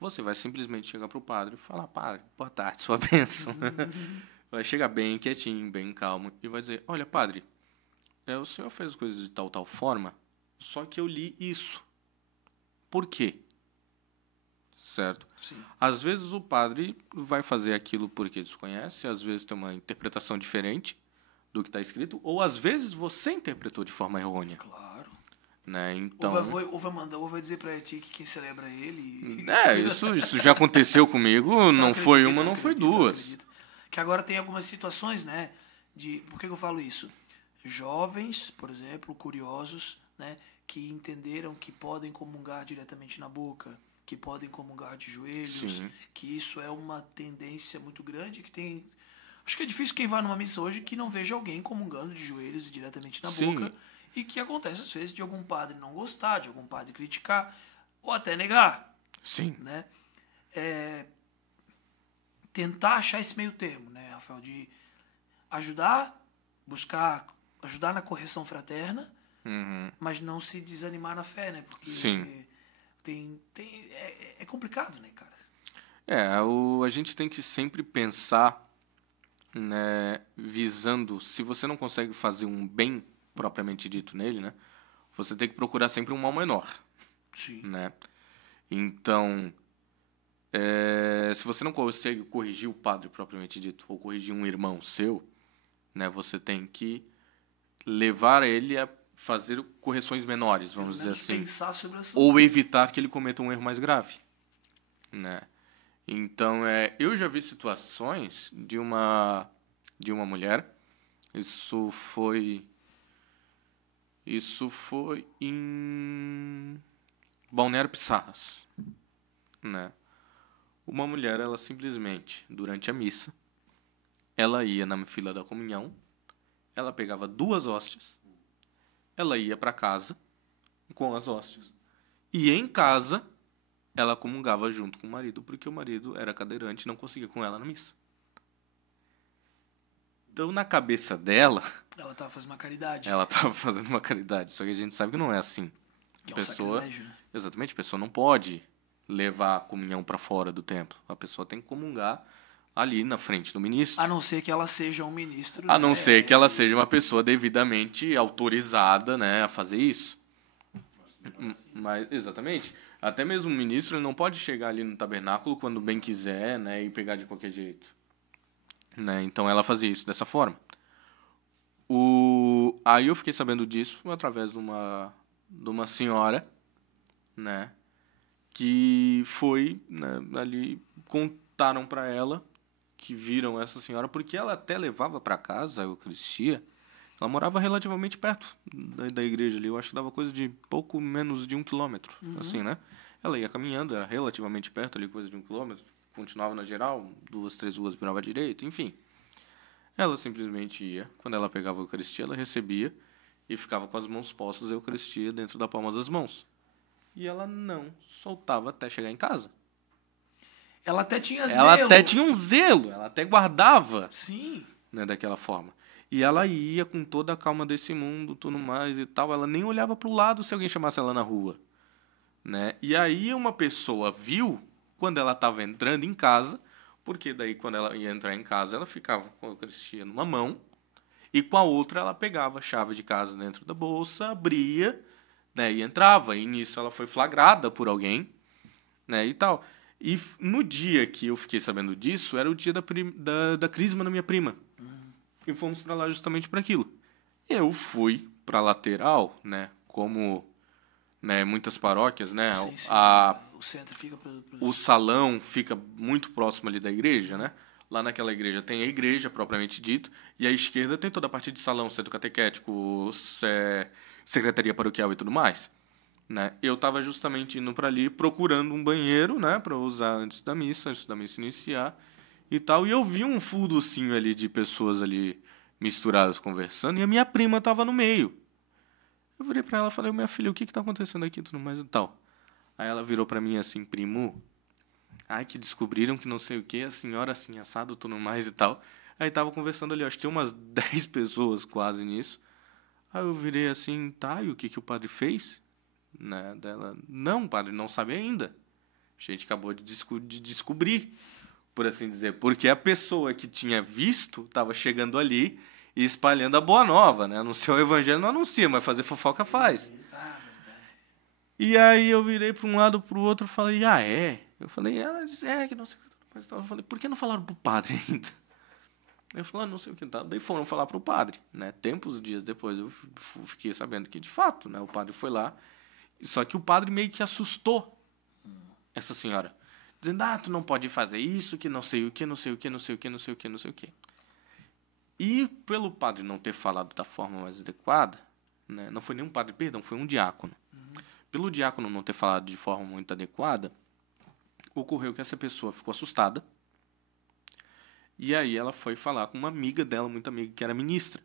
Você vai simplesmente chegar pro padre e falar, padre, boa tarde, sua bênção. Vai chegar bem quietinho, bem calmo e vai dizer, olha, padre, o senhor fez as coisas de tal forma, só que eu li isso. Por quê? Certo? Sim. Às vezes o padre vai fazer aquilo porque desconhece, às vezes tem uma interpretação diferente do que está escrito, ou às vezes você interpretou de forma errônea. Claro. Né? Então, ou vai dizer para ti que quem celebra ele... Isso já aconteceu comigo, não foi uma, não foi duas. Que agora tem algumas situações, né? Por que eu falo isso? Jovens, por exemplo, curiosos, né? Que entenderam que podem comungar diretamente na boca, que podem comungar de joelhos, sim, que isso é uma tendência muito grande, que tem... Acho que é difícil quem vai numa missa hoje que não veja alguém comungando de joelhos e diretamente na sim, boca, e que acontece às vezes de algum padre não gostar, de algum padre criticar, ou até negar. Sim. Né? Tentar achar esse meio termo, né, Rafael, de buscar ajudar na correção fraterna, mas não se desanimar na fé, né? Porque sim, é complicado, né, cara? A gente tem que sempre pensar, né, visando, se você não consegue fazer um bem propriamente dito nele, né, você tem que procurar sempre um mal menor. Sim. Né? Então, se você não consegue corrigir o padre propriamente dito, ou corrigir um irmão seu, né, você tem que levar ele a fazer correções menores, vamos dizer assim, pensar sobre essa ou evitar que ele cometa um erro mais grave. Né? Então, eu já vi situações de uma mulher, Isso foi em Balneário Pissarras, né? Uma mulher, ela simplesmente, durante a missa, ela ia na fila da comunhão, ela pegava 2 hóstias, ela ia para casa com as hóstias, e em casa ela comungava junto com o marido, porque o marido era cadeirante e não conseguia com ela na missa. Então, na cabeça dela, Ela estava fazendo uma caridade. ela estava fazendo uma caridade, só que a gente sabe que não é assim. Que A é um pessoa, sacrilégio, né? exatamente, a pessoa não pode levar a comunhão para fora do templo. A pessoa tem que comungar ali na frente do ministro. A não ser que ela seja um ministro. A não né? ser que ela seja uma pessoa devidamente autorizada, né, a fazer isso. Mas, exatamente. Até mesmo o ministro, ele não pode chegar ali no tabernáculo quando bem quiser, né, e pegar de qualquer jeito. Né? Então ela fazia isso dessa forma. Aí eu fiquei sabendo disso através de uma senhora, né, que foi, né, ali, contaram para ela que viram essa senhora, porque ela até levava para casa a Eucaristia. Ela morava relativamente perto da igreja ali, eu acho que dava coisa de pouco menos de 1 quilômetro, assim, né? Ela ia caminhando, era relativamente perto ali, coisa de 1 quilômetro, continuava na geral, 2, 3 ruas virava à direita, enfim. Ela simplesmente ia, quando ela pegava a Eucaristia, ela recebia e ficava com as mãos postas a Eucaristia dentro da palma das mãos. E ela não soltava até chegar em casa. Ela até tinha zelo. Ela até tinha um zelo, ela até guardava, Sim. né, daquela forma. E ela ia com toda a calma desse mundo, tudo mais e tal. Ela nem olhava para o lado se alguém chamasse ela na rua, né? E aí uma pessoa viu quando ela estava entrando em casa, porque daí quando ela ia entrar em casa, ela ficava com a Eucaristia numa mão e com a outra ela pegava a chave de casa dentro da bolsa, abria, né, e entrava. E nisso ela foi flagrada por alguém, né, e tal. E no dia que eu fiquei sabendo disso, era o dia da crisma da minha prima. E fomos para lá justamente para aquilo. Eu fui para a lateral, né, como, né, muitas paróquias, né, Sim, sim. O centro fica o salão fica muito próximo ali da igreja, né? Lá naquela igreja tem a igreja propriamente dito, e à esquerda tem toda a parte de salão, centro catequético, secretaria paroquial e tudo mais, né? Eu estava justamente indo para ali procurando um banheiro, né, para usar antes da missa iniciar e tal, e eu vi um fuldocinho ali de pessoas ali misturadas conversando, e a minha prima estava no meio. Eu virei para ela e falei: minha filha, o que está acontecendo aqui e tudo mais e tal. Aí ela virou para mim assim: primo, ai, que descobriram que não sei o que, a senhora assim, assado, tudo mais e tal. Aí tava conversando ali, acho que tinha umas 10 pessoas quase nisso. Aí eu virei assim: tá, e o que o padre fez? Né, dela: não, padre, não sabe ainda. A gente acabou de descobrir, por assim dizer. Porque a pessoa que tinha visto estava chegando ali e espalhando a boa nova, né? Anunciar o evangelho não anuncia, mas fazer fofoca faz. E aí eu virei para um lado para o outro e falei: ah, é? Eu falei: ela disse: é, que não sei o que. Mas eu falei: por que não falaram pro padre ainda? Eu falei: ah, não sei o que tá. Daí foram falar pro padre, né? Dias depois eu fiquei sabendo que de fato, né, o padre foi lá. Só que o padre meio que assustou essa senhora, dizendo: ah, tu não pode fazer isso, que não sei o que, não sei o que, não sei o que, não sei o que, não sei o que. E pelo padre não ter falado da forma mais adequada, né, não foi nem um padre, perdão, foi um diácono. Pelo diácono não ter falado de forma muito adequada, ocorreu que essa pessoa ficou assustada. E aí ela foi falar com uma amiga dela, muito amiga, que era ministra.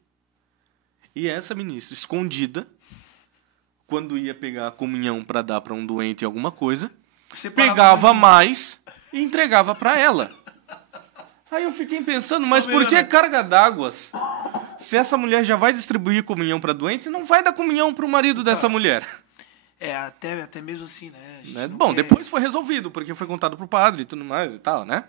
E essa ministra, escondida, quando ia pegar a comunhão para dar para um doente alguma coisa, pegava mais e entregava para ela. Aí eu fiquei pensando: mas por que carga d'água? Se essa mulher já vai distribuir comunhão para doente, não vai dar comunhão para o marido dessa mulher. É, até mesmo assim, né? Bom, depois foi resolvido, porque foi contado pro padre e tudo mais e tal, né?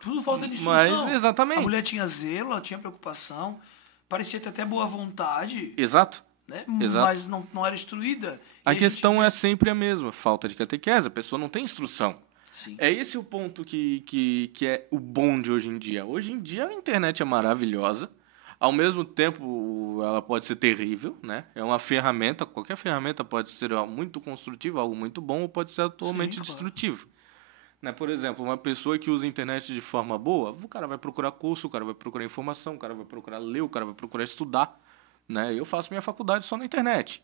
Tudo falta de instrução. Mas, exatamente. A mulher tinha zelo, ela tinha preocupação, parecia ter até boa vontade. Exato. Né? Exato. Mas não era instruída. A questão é sempre a mesma: falta de catequese, a pessoa não tem instrução. Sim. É esse o ponto que é o bom de hoje em dia. Hoje em dia a internet é maravilhosa. Ao mesmo tempo, ela pode ser terrível, né? É uma ferramenta, qualquer ferramenta pode ser muito construtiva, algo muito bom, ou pode ser atualmente destrutivo. Né? Por exemplo, uma pessoa que usa a internet de forma boa, o cara vai procurar curso, o cara vai procurar informação, o cara vai procurar ler, o cara vai procurar estudar. Né? Eu faço minha faculdade só na internet.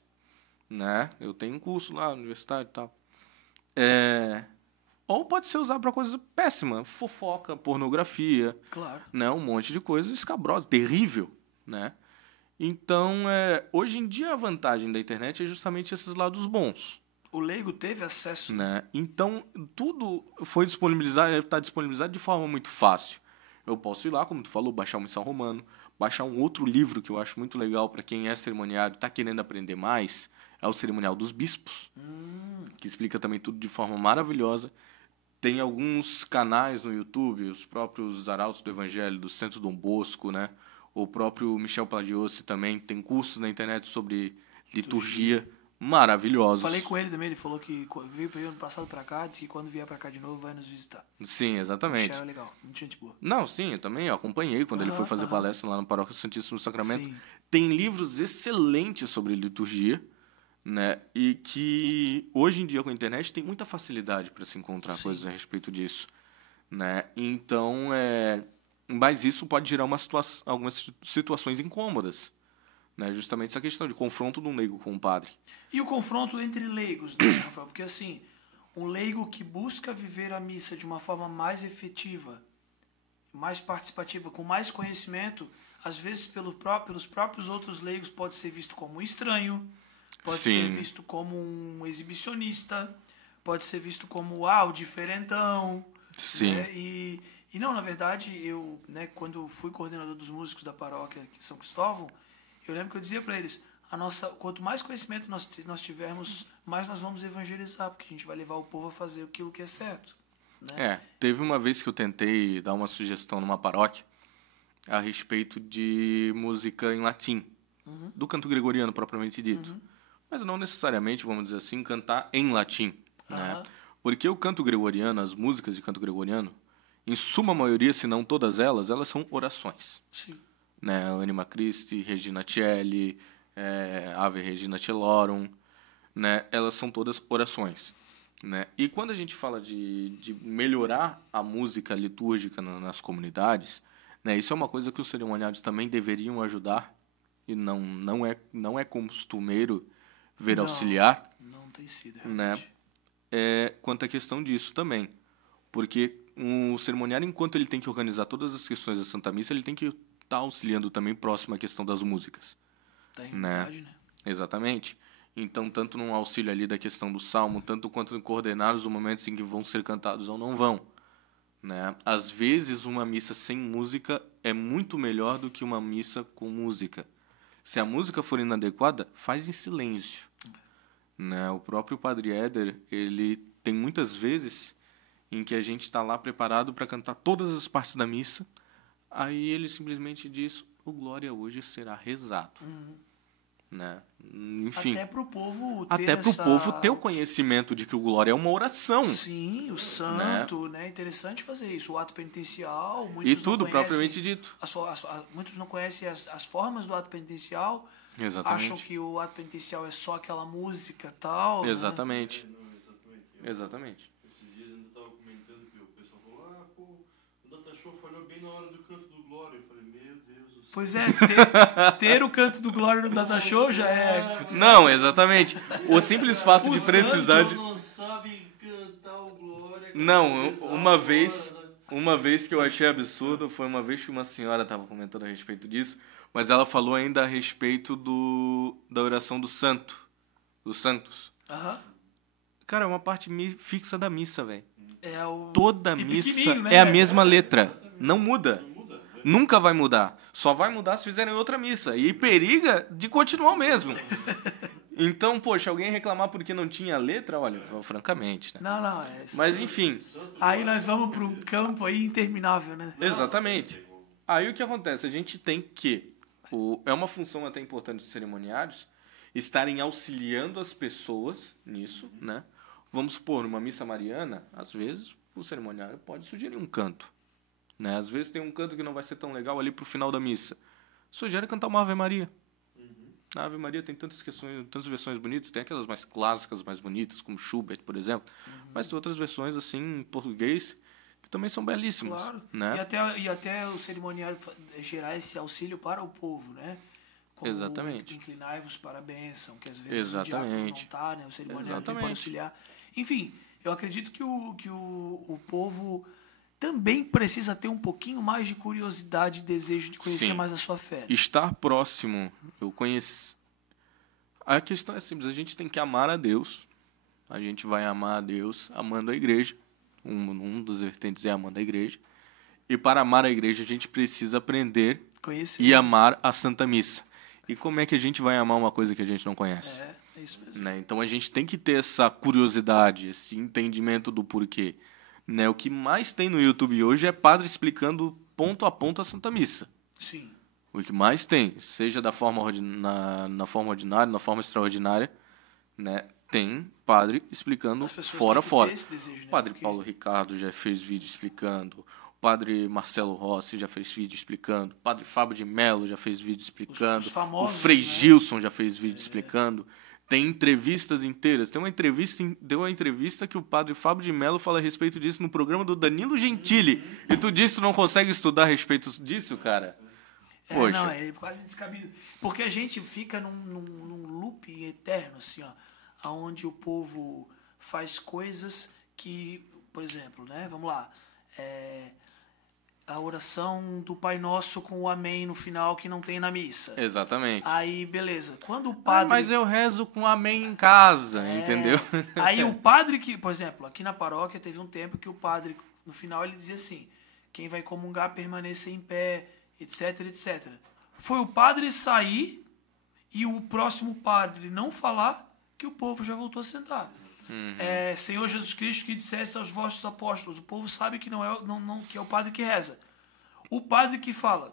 Né? Eu tenho um curso lá na universidade e tal. Ou pode ser usado para coisa péssima, fofoca, pornografia, Claro. né? Um monte de coisa escabrosa, terrível. Né? Então, hoje em dia, a vantagem da internet é justamente esses lados bons. O leigo teve acesso. Né? Então, tudo foi disponibilizado, está disponibilizado de forma muito fácil. Eu posso ir lá, como tu falou, baixar o Missal Romano, baixar um outro livro que eu acho muito legal para quem é cerimoniário e está querendo aprender mais, é o Cerimonial dos Bispos, que explica também tudo de forma maravilhosa. Tem alguns canais no YouTube, os próprios Arautos do Evangelho, do Centro Dom Bosco, né? O próprio Michel Plagiossi também tem cursos na internet sobre liturgia maravilhosos. Falei com ele também, ele falou que veio ano passado pra cá, disse que quando vier pra cá de novo vai nos visitar. Sim, exatamente. Michel é legal, muito gente boa. Não, sim, eu também acompanhei quando ele foi fazer palestra lá no Paróquia do Santíssimo Sacramento. Sim. Tem livros excelentes sobre liturgia, né? E que hoje em dia com a internet tem muita facilidade para se encontrar coisas a respeito disso, né? Então, mas isso pode gerar algumas situações incômodas, né? Justamente essa questão de confronto de um leigo com um padre. E o confronto entre leigos, né, Rafael? Porque assim, um leigo que busca viver a missa de uma forma mais efetiva, mais participativa, com mais conhecimento, às vezes pelos próprios outros leigos pode ser visto como estranho, pode ser visto como um exibicionista, pode ser visto como o diferentão. Sim. Né? E não, na verdade, eu, né, quando fui coordenador dos músicos da paróquia aqui em São Cristóvão, eu lembro que eu dizia para eles, quanto mais conhecimento nós tivermos, mais nós vamos evangelizar, porque a gente vai levar o povo a fazer aquilo que é certo. Né? Teve uma vez que eu tentei dar uma sugestão numa paróquia a respeito de música em latim, do canto gregoriano propriamente dito. Mas não necessariamente, vamos dizer assim, cantar em latim. Né? Porque o canto gregoriano, as músicas de canto gregoriano, em suma maioria, se não todas elas são orações. Sim. Né? Anima Christi, Regina Coeli, Ave Regina Celorum, né? Elas são todas orações. Né? E quando a gente fala de melhorar a música litúrgica nas comunidades, né? Isso é uma coisa que os cerimoniários também deveriam ajudar, e não é costumeiro ver auxiliar. Não tem sido, realmente. Né? Quanto à questão disso também. Porque o cerimoniário, enquanto ele tem que organizar todas as questões da Santa Missa, ele tem que estar auxiliando também próximo à questão das músicas. Tá em unidade, né? Exatamente. Então, tanto no auxílio ali da questão do salmo, tanto quanto em coordenar os momentos em que vão ser cantados ou não vão. Né? Às vezes, uma missa sem música é muito melhor do que uma missa com música. Se a música for inadequada, faz em silêncio. Né? O próprio Padre Éder, ele tem muitas vezes em que a gente está lá preparado para cantar todas as partes da missa, aí ele simplesmente diz, o Glória hoje será rezado. Né? Enfim, até para o povo ter o conhecimento de que o Glória é uma oração. Sim, o santo, né? Interessante fazer isso. O ato penitencial, muitos e tudo não propriamente dito. Muitos não conhecem as formas do ato penitencial. Exatamente. Acham que o ato penitencial é só aquela música tal. Exatamente. Né? Exatamente. Esses dias ainda estava comentando que o pessoal falou, o Data Show falhou bem na hora do canto do Glória. Eu falei, meu Deus do céu. Pois é, ter o canto do Glória no Data Show já é... Não, exatamente. O simples fato de precisar de... não sabe cantar o Glória. Não, uma vez que eu achei absurdo, foi uma vez que uma senhora estava comentando a respeito disso, mas ela falou ainda a respeito da oração do santo, dos santos. Cara, é uma parte fixa da missa, velho. Toda missa né? é a mesma letra. Não muda. Nunca vai mudar. Só vai mudar se fizerem outra missa. E periga de continuar o mesmo. Então, poxa, alguém reclamar porque não tinha letra, olha, francamente, né? Não. Mas, enfim. Aí nós vamos para um campo aí interminável, né? Exatamente. Aí o que acontece? A gente tem que... É uma função até importante dos cerimoniários estarem auxiliando as pessoas nisso, né? Vamos supor, numa missa mariana, às vezes o cerimoniário pode sugerir um canto. Né? Às vezes tem um canto que não vai ser tão legal ali pro final da missa. Sugere cantar uma Ave Maria. A Ave Maria tem tantas questões, tantas versões bonitas, tem aquelas mais clássicas, mais bonitas, como Schubert, por exemplo, mas tem outras versões assim em português que também são belíssimas, Claro. né? E até o cerimoniário gerar esse auxílio para o povo, né? Como Exatamente. Inclinai-vos para a bênção, que às vezes Exatamente. o diácono não está, né? O cerimoniário tem para auxiliar. Enfim, eu acredito que o povo também precisa ter um pouquinho mais de curiosidade e desejo de conhecer Sim. mais a sua fé. Estar próximo, eu conheço. A questão é simples, a gente tem que amar a Deus. A gente vai amar a Deus amando a igreja. Um dos vertentes é amando a igreja. E para amar a igreja, a gente precisa aprender Conhecer. e amar a Santa Missa. E como é que a gente vai amar uma coisa que a gente não conhece? É isso mesmo. Né? Então a gente tem que ter essa curiosidade, esse entendimento do porquê. Né? O que mais tem no YouTube hoje é padre explicando ponto a ponto a Santa Missa. Sim. O que mais tem, seja da forma na forma ordinária, na forma extraordinária, né? Tem padre explicando fora a fora. Desejo, né? Padre Paulo Ricardo já fez vídeo explicando. O padre Marcelo Rossi já fez vídeo explicando. O padre Fábio de Mello já fez vídeo explicando. Os famosos, o Frei né? Gilson já fez vídeo explicando. Tem entrevistas inteiras. Deu uma entrevista que o padre Fábio de Mello fala a respeito disso no programa do Danilo Gentili. E tu disse que tu não consegue estudar a respeito disso, cara? Poxa. Não, é quase descabido. Porque a gente fica num loop eterno, assim, ó, onde o povo faz coisas que, por exemplo, né? Vamos lá. A oração do Pai Nosso com o Amém no final que não tem na missa. Exatamente. Aí, beleza. Quando o padre... mas eu rezo com Amém em casa, entendeu? Aí o padre que, por exemplo, aqui na paróquia teve um tempo que o padre, no final, ele dizia assim, quem vai comungar permaneça em pé, etc, etc. Foi o padre sair e o próximo padre não falar que o povo já voltou a sentar. Senhor Jesus Cristo, que dissesse aos vossos apóstolos, o povo sabe que que é o padre que reza. O padre que fala,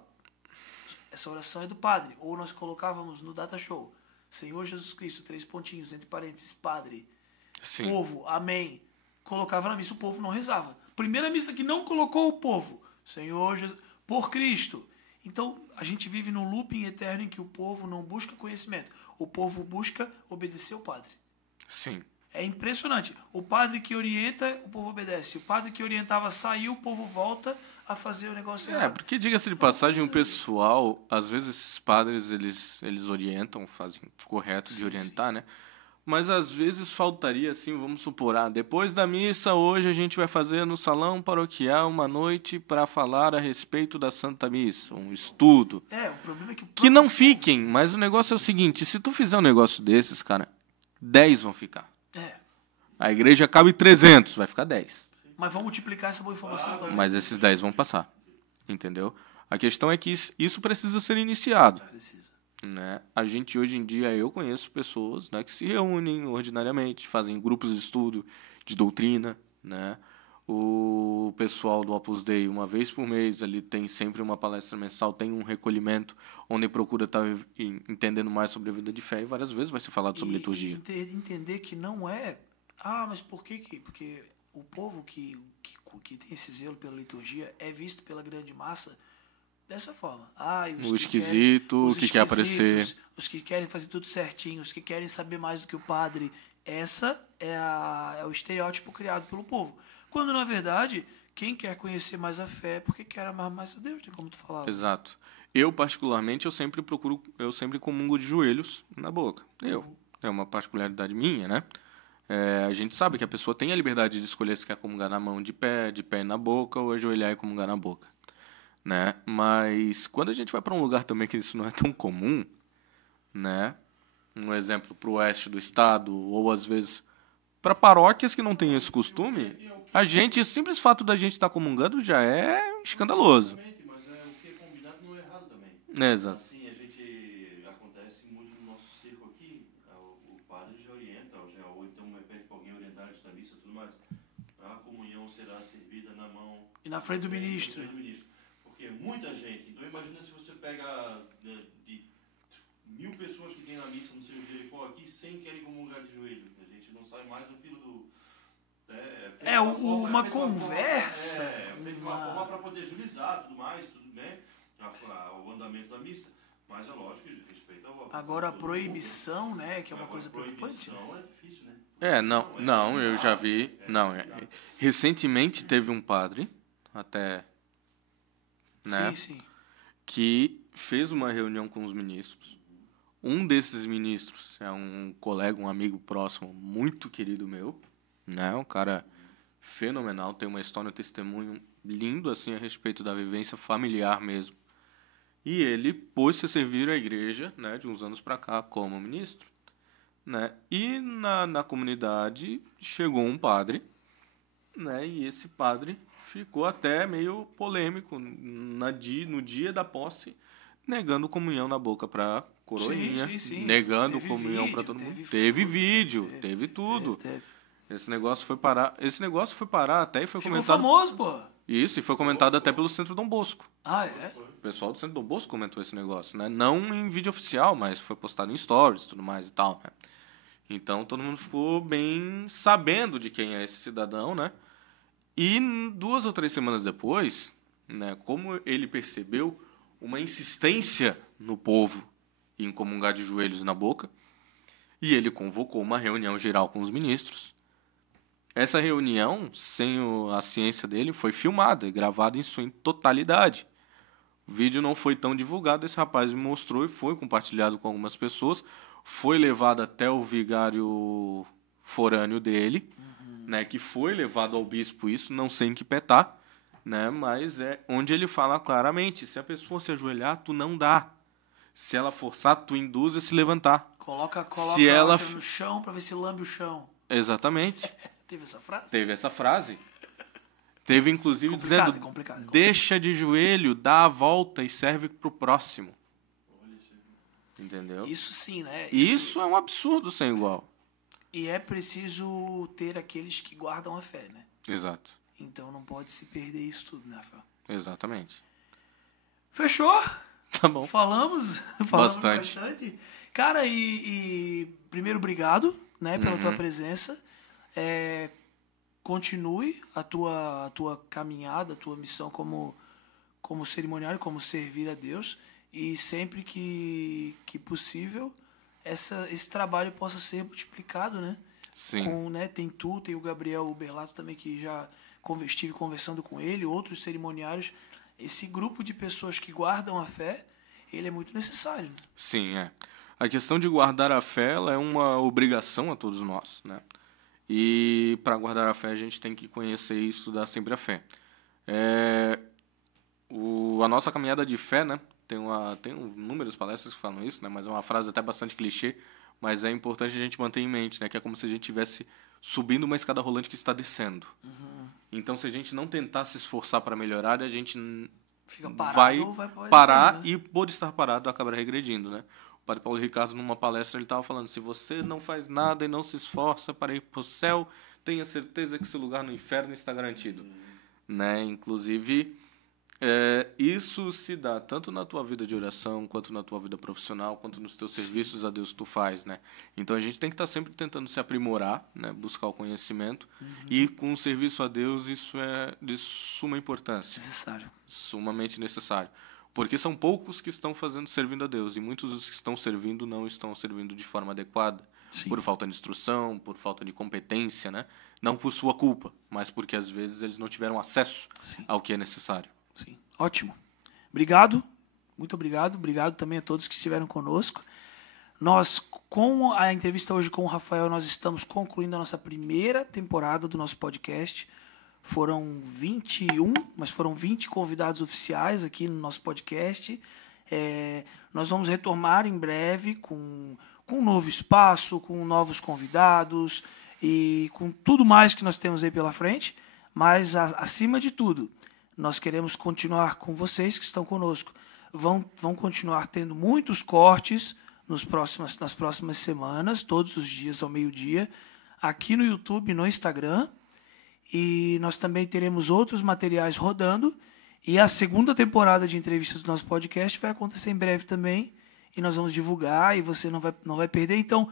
essa oração é do padre. Ou nós colocávamos no data show, Senhor Jesus Cristo, 3 pontinhos, entre parênteses, padre. Sim. Povo, amém. Colocava na missa, o povo não rezava. Primeira missa que não colocou o povo, Senhor Jesus, por Cristo. Então, a gente vive num looping eterno em que o povo não busca conhecimento. O povo busca obedecer ao padre. Sim. É impressionante. O padre que orienta, o povo obedece. O padre que orientava saiu, o povo volta a fazer o negócio errado. Porque, diga-se de passagem, o pessoal, às vezes esses padres, eles orientam, fazem correto de orientar, né? Mas às vezes faltaria, assim, vamos supor, depois da missa, hoje a gente vai fazer no salão paroquial uma noite para falar a respeito da Santa Missa, um estudo. O problema é que não fiquem, mas o negócio é o seguinte, se tu fizer um negócio desses, cara, 10 vão ficar. A igreja cabe 300, vai ficar 10. Mas vamos multiplicar essa boa informação também. Mas esses 10 vão passar, entendeu? A questão é que isso precisa ser iniciado. Né? A gente, hoje em dia, eu conheço pessoas, né, que se reúnem ordinariamente, fazem grupos de estudo de doutrina, né? O pessoal do Opus Dei, uma vez por mês, ele tem sempre uma palestra mensal, tem um recolhimento onde procura estar entendendo mais sobre a vida de fé e várias vezes vai ser falado sobre liturgia. E entender que não é... mas por quê? Porque o povo que tem esse zelo pela liturgia é visto pela grande massa dessa forma. O esquisito, o que quer aparecer. Os que querem fazer tudo certinho, os que querem saber mais do que o padre. Essa é o estereótipo criado pelo povo. Quando, na verdade, quem quer conhecer mais a fé é porque quer amar mais a Deus, como tu falava. Exato. Eu, particularmente, eu sempre comungo de joelhos na boca. É uma particularidade minha, né? A gente sabe que a pessoa tem a liberdade de escolher se quer comungar na mão de pé na boca ou ajoelhar e comungar na boca. Né? Mas quando a gente vai para um lugar também que isso não é tão comum, né? Um exemplo para o oeste do estado, ou às vezes para paróquias que não têm esse costume, o simples fato da gente estar comungando já é escandaloso. Mas o que é combinado não é errado também. Exato. Assim, acontece muito no nosso circo aqui, o padre já orienta, ou então pede para alguém orientar antes da missa e tudo mais. A comunhão será servida na mão... E na frente do ministro. Porque muita gente... Então imagina se você pega de 1000 pessoas que tem na missa no Cerro de Jericó aqui, 100 querem comungar de joelho. A gente não sai mais no filo do... uma conversa. Feito uma forma para poder agilizar tudo mais, tudo bem, o andamento da missa. Mas é lógico que respeita ao... Agora a proibição, né, que é uma coisa preocupante. Proibição é difícil, né? Não, eu já vi. Não, recentemente teve um padre, até, né, Sim. que fez uma reunião com os ministros. Um desses ministros é um colega, um amigo próximo, muito querido meu, né, um cara fenomenal, tem uma história, um testemunho lindo assim a respeito da vivência familiar mesmo. E ele pôs-se a servir a igreja, né, de uns anos para cá como ministro, né? E na comunidade chegou um padre, né? E esse padre ficou até meio polêmico no dia da posse, negando comunhão na boca para coroinha, Sim. negando Teve comunhão para vídeo, todo mundo. teve Teve foto, vídeo, teve tudo. Teve. Esse negócio foi parar até e foi Ficou comentado. famoso, pô. Isso, e foi comentado até pelo Centro Dom Bosco. Ah, é? O pessoal do Centro Dom Bosco comentou esse negócio, né? Não em vídeo oficial, mas foi postado em stories e tudo mais e tal, né? Então todo mundo ficou bem sabendo de quem é esse cidadão, né? E 2 ou 3 semanas depois, né, como ele percebeu uma insistência no povo em comungar de joelhos na boca, e ele convocou uma reunião geral com os ministros. Essa reunião, sem a ciência dele, foi filmada e gravada em sua totalidade. O vídeo não foi tão divulgado, esse rapaz me mostrou e foi compartilhado com algumas pessoas. Foi levado até o vigário forâneo dele, né, que foi levado ao bispo isso, não sei em que pé tá, né, mas é onde ele fala claramente, se a pessoa se ajoelhar, tu não dá. Se ela forçar, tu induz a se levantar. Coloca Se ela a no chão pra ver se lambe o chão. Exatamente. Teve essa frase? Teve essa frase. Teve, inclusive, Complicado, dizendo, complicado. deixa de joelho, dá a volta e serve pro próximo. Entendeu? Isso sim, né? Isso é um absurdo sem igual. E é preciso ter aqueles que guardam a fé, né? Exato. Então não pode se perder isso tudo, né, Rafael? Exatamente. Fechou? Tá bom. Falamos bastante. Cara, e primeiro, obrigado, né, pela tua presença. Continue a tua caminhada, a tua missão como cerimoniário, como servir a Deus. E sempre que possível, esse trabalho possa ser multiplicado, né? Sim. Tem o Gabriel Berlato também, que já estive conversando com ele, outros cerimoniários. Esse grupo de pessoas que guardam a fé, ele é muito necessário. Né? Sim, é. A questão de guardar a fé ela é uma obrigação a todos nós, né? E para guardar a fé a gente tem que conhecer e estudar sempre a fé. A nossa caminhada de fé, né? Tem inúmeras palestras que falam isso, né? Mas é uma frase até bastante clichê, mas é importante a gente manter em mente, né? Que é como se a gente estivesse subindo uma escada rolante que está descendo. Então, se a gente não tentar se esforçar para melhorar, a gente fica parado, vai parar e, por estar parado, acabar regredindo, né? O padre Paulo Ricardo, numa palestra, ele estava falando, se você não faz nada e não se esforça para ir para o céu, tenha certeza que seu lugar no inferno está garantido. Né? Inclusive, isso se dá tanto na tua vida de oração, quanto na tua vida profissional, quanto nos teus serviços a Deus que tu faz, né? Então a gente tem que estar sempre tentando se aprimorar, né? Buscar o conhecimento, e com o serviço a Deus isso é de suma importância. Necessário. Sumamente necessário. Porque são poucos que estão servindo a Deus, e muitos dos que estão servindo não estão servindo de forma adequada. Sim. Por falta de instrução, por falta de competência, né? Não por sua culpa, mas porque às vezes eles não tiveram acesso ao que é necessário. Sim, ótimo. Obrigado, muito obrigado. Obrigado também a todos que estiveram conosco. Nós, com a entrevista hoje com o Rafael, nós estamos concluindo a nossa primeira temporada do nosso podcast. Foram 21, mas foram 20 convidados oficiais aqui no nosso podcast. Nós vamos retomar em breve com um novo espaço, com novos convidados e com tudo mais que nós temos aí pela frente. Mas, acima de tudo, nós queremos continuar com vocês que estão conosco. Vão continuar tendo muitos cortes nas próximas semanas, todos os dias ao meio-dia, aqui no YouTube e no Instagram. E nós também teremos outros materiais rodando. E a segunda temporada de entrevistas do nosso podcast vai acontecer em breve também. E nós vamos divulgar e você não vai perder. Então,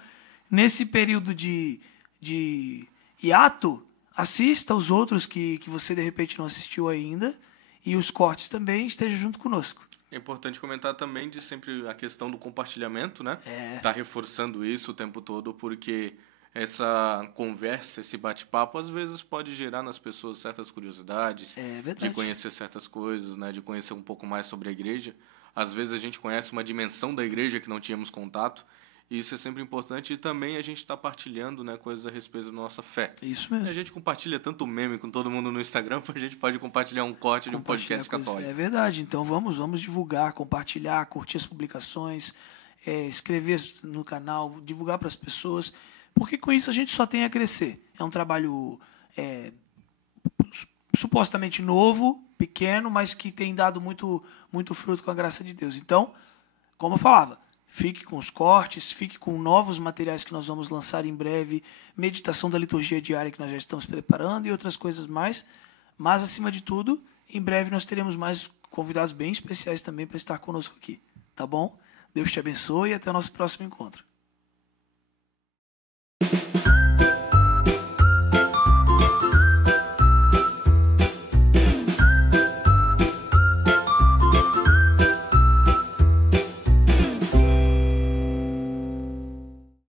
nesse período de hiato, assista os outros que você, de repente, não assistiu ainda. E os cortes também, esteja junto conosco. É importante comentar também de sempre a questão do compartilhamento, né? É. Tá reforçando isso o tempo todo, porque essa conversa, esse bate-papo, às vezes pode gerar nas pessoas certas curiosidades, É verdade. de conhecer certas coisas, né? De conhecer um pouco mais sobre a igreja. Às vezes a gente conhece uma dimensão da igreja que não tínhamos contato, e isso é sempre importante. E também a gente está partilhando, né, coisas a respeito da nossa fé. Isso mesmo. A gente compartilha tanto meme com todo mundo no Instagram, a gente pode compartilhar um corte de um podcast católico. É verdade. Então vamos divulgar, compartilhar, curtir as publicações, escrever no canal, divulgar para as pessoas, porque com isso a gente só tem a crescer. É um trabalho supostamente novo, pequeno, mas que tem dado muito, muito fruto com a graça de Deus. Então, como eu falava, fique com os cortes, fique com novos materiais que nós vamos lançar em breve, meditação da liturgia diária que nós já estamos preparando e outras coisas mais. Mas, acima de tudo, em breve nós teremos mais convidados bem especiais também para estar conosco aqui. Tá bom? Deus te abençoe e até o nosso próximo encontro.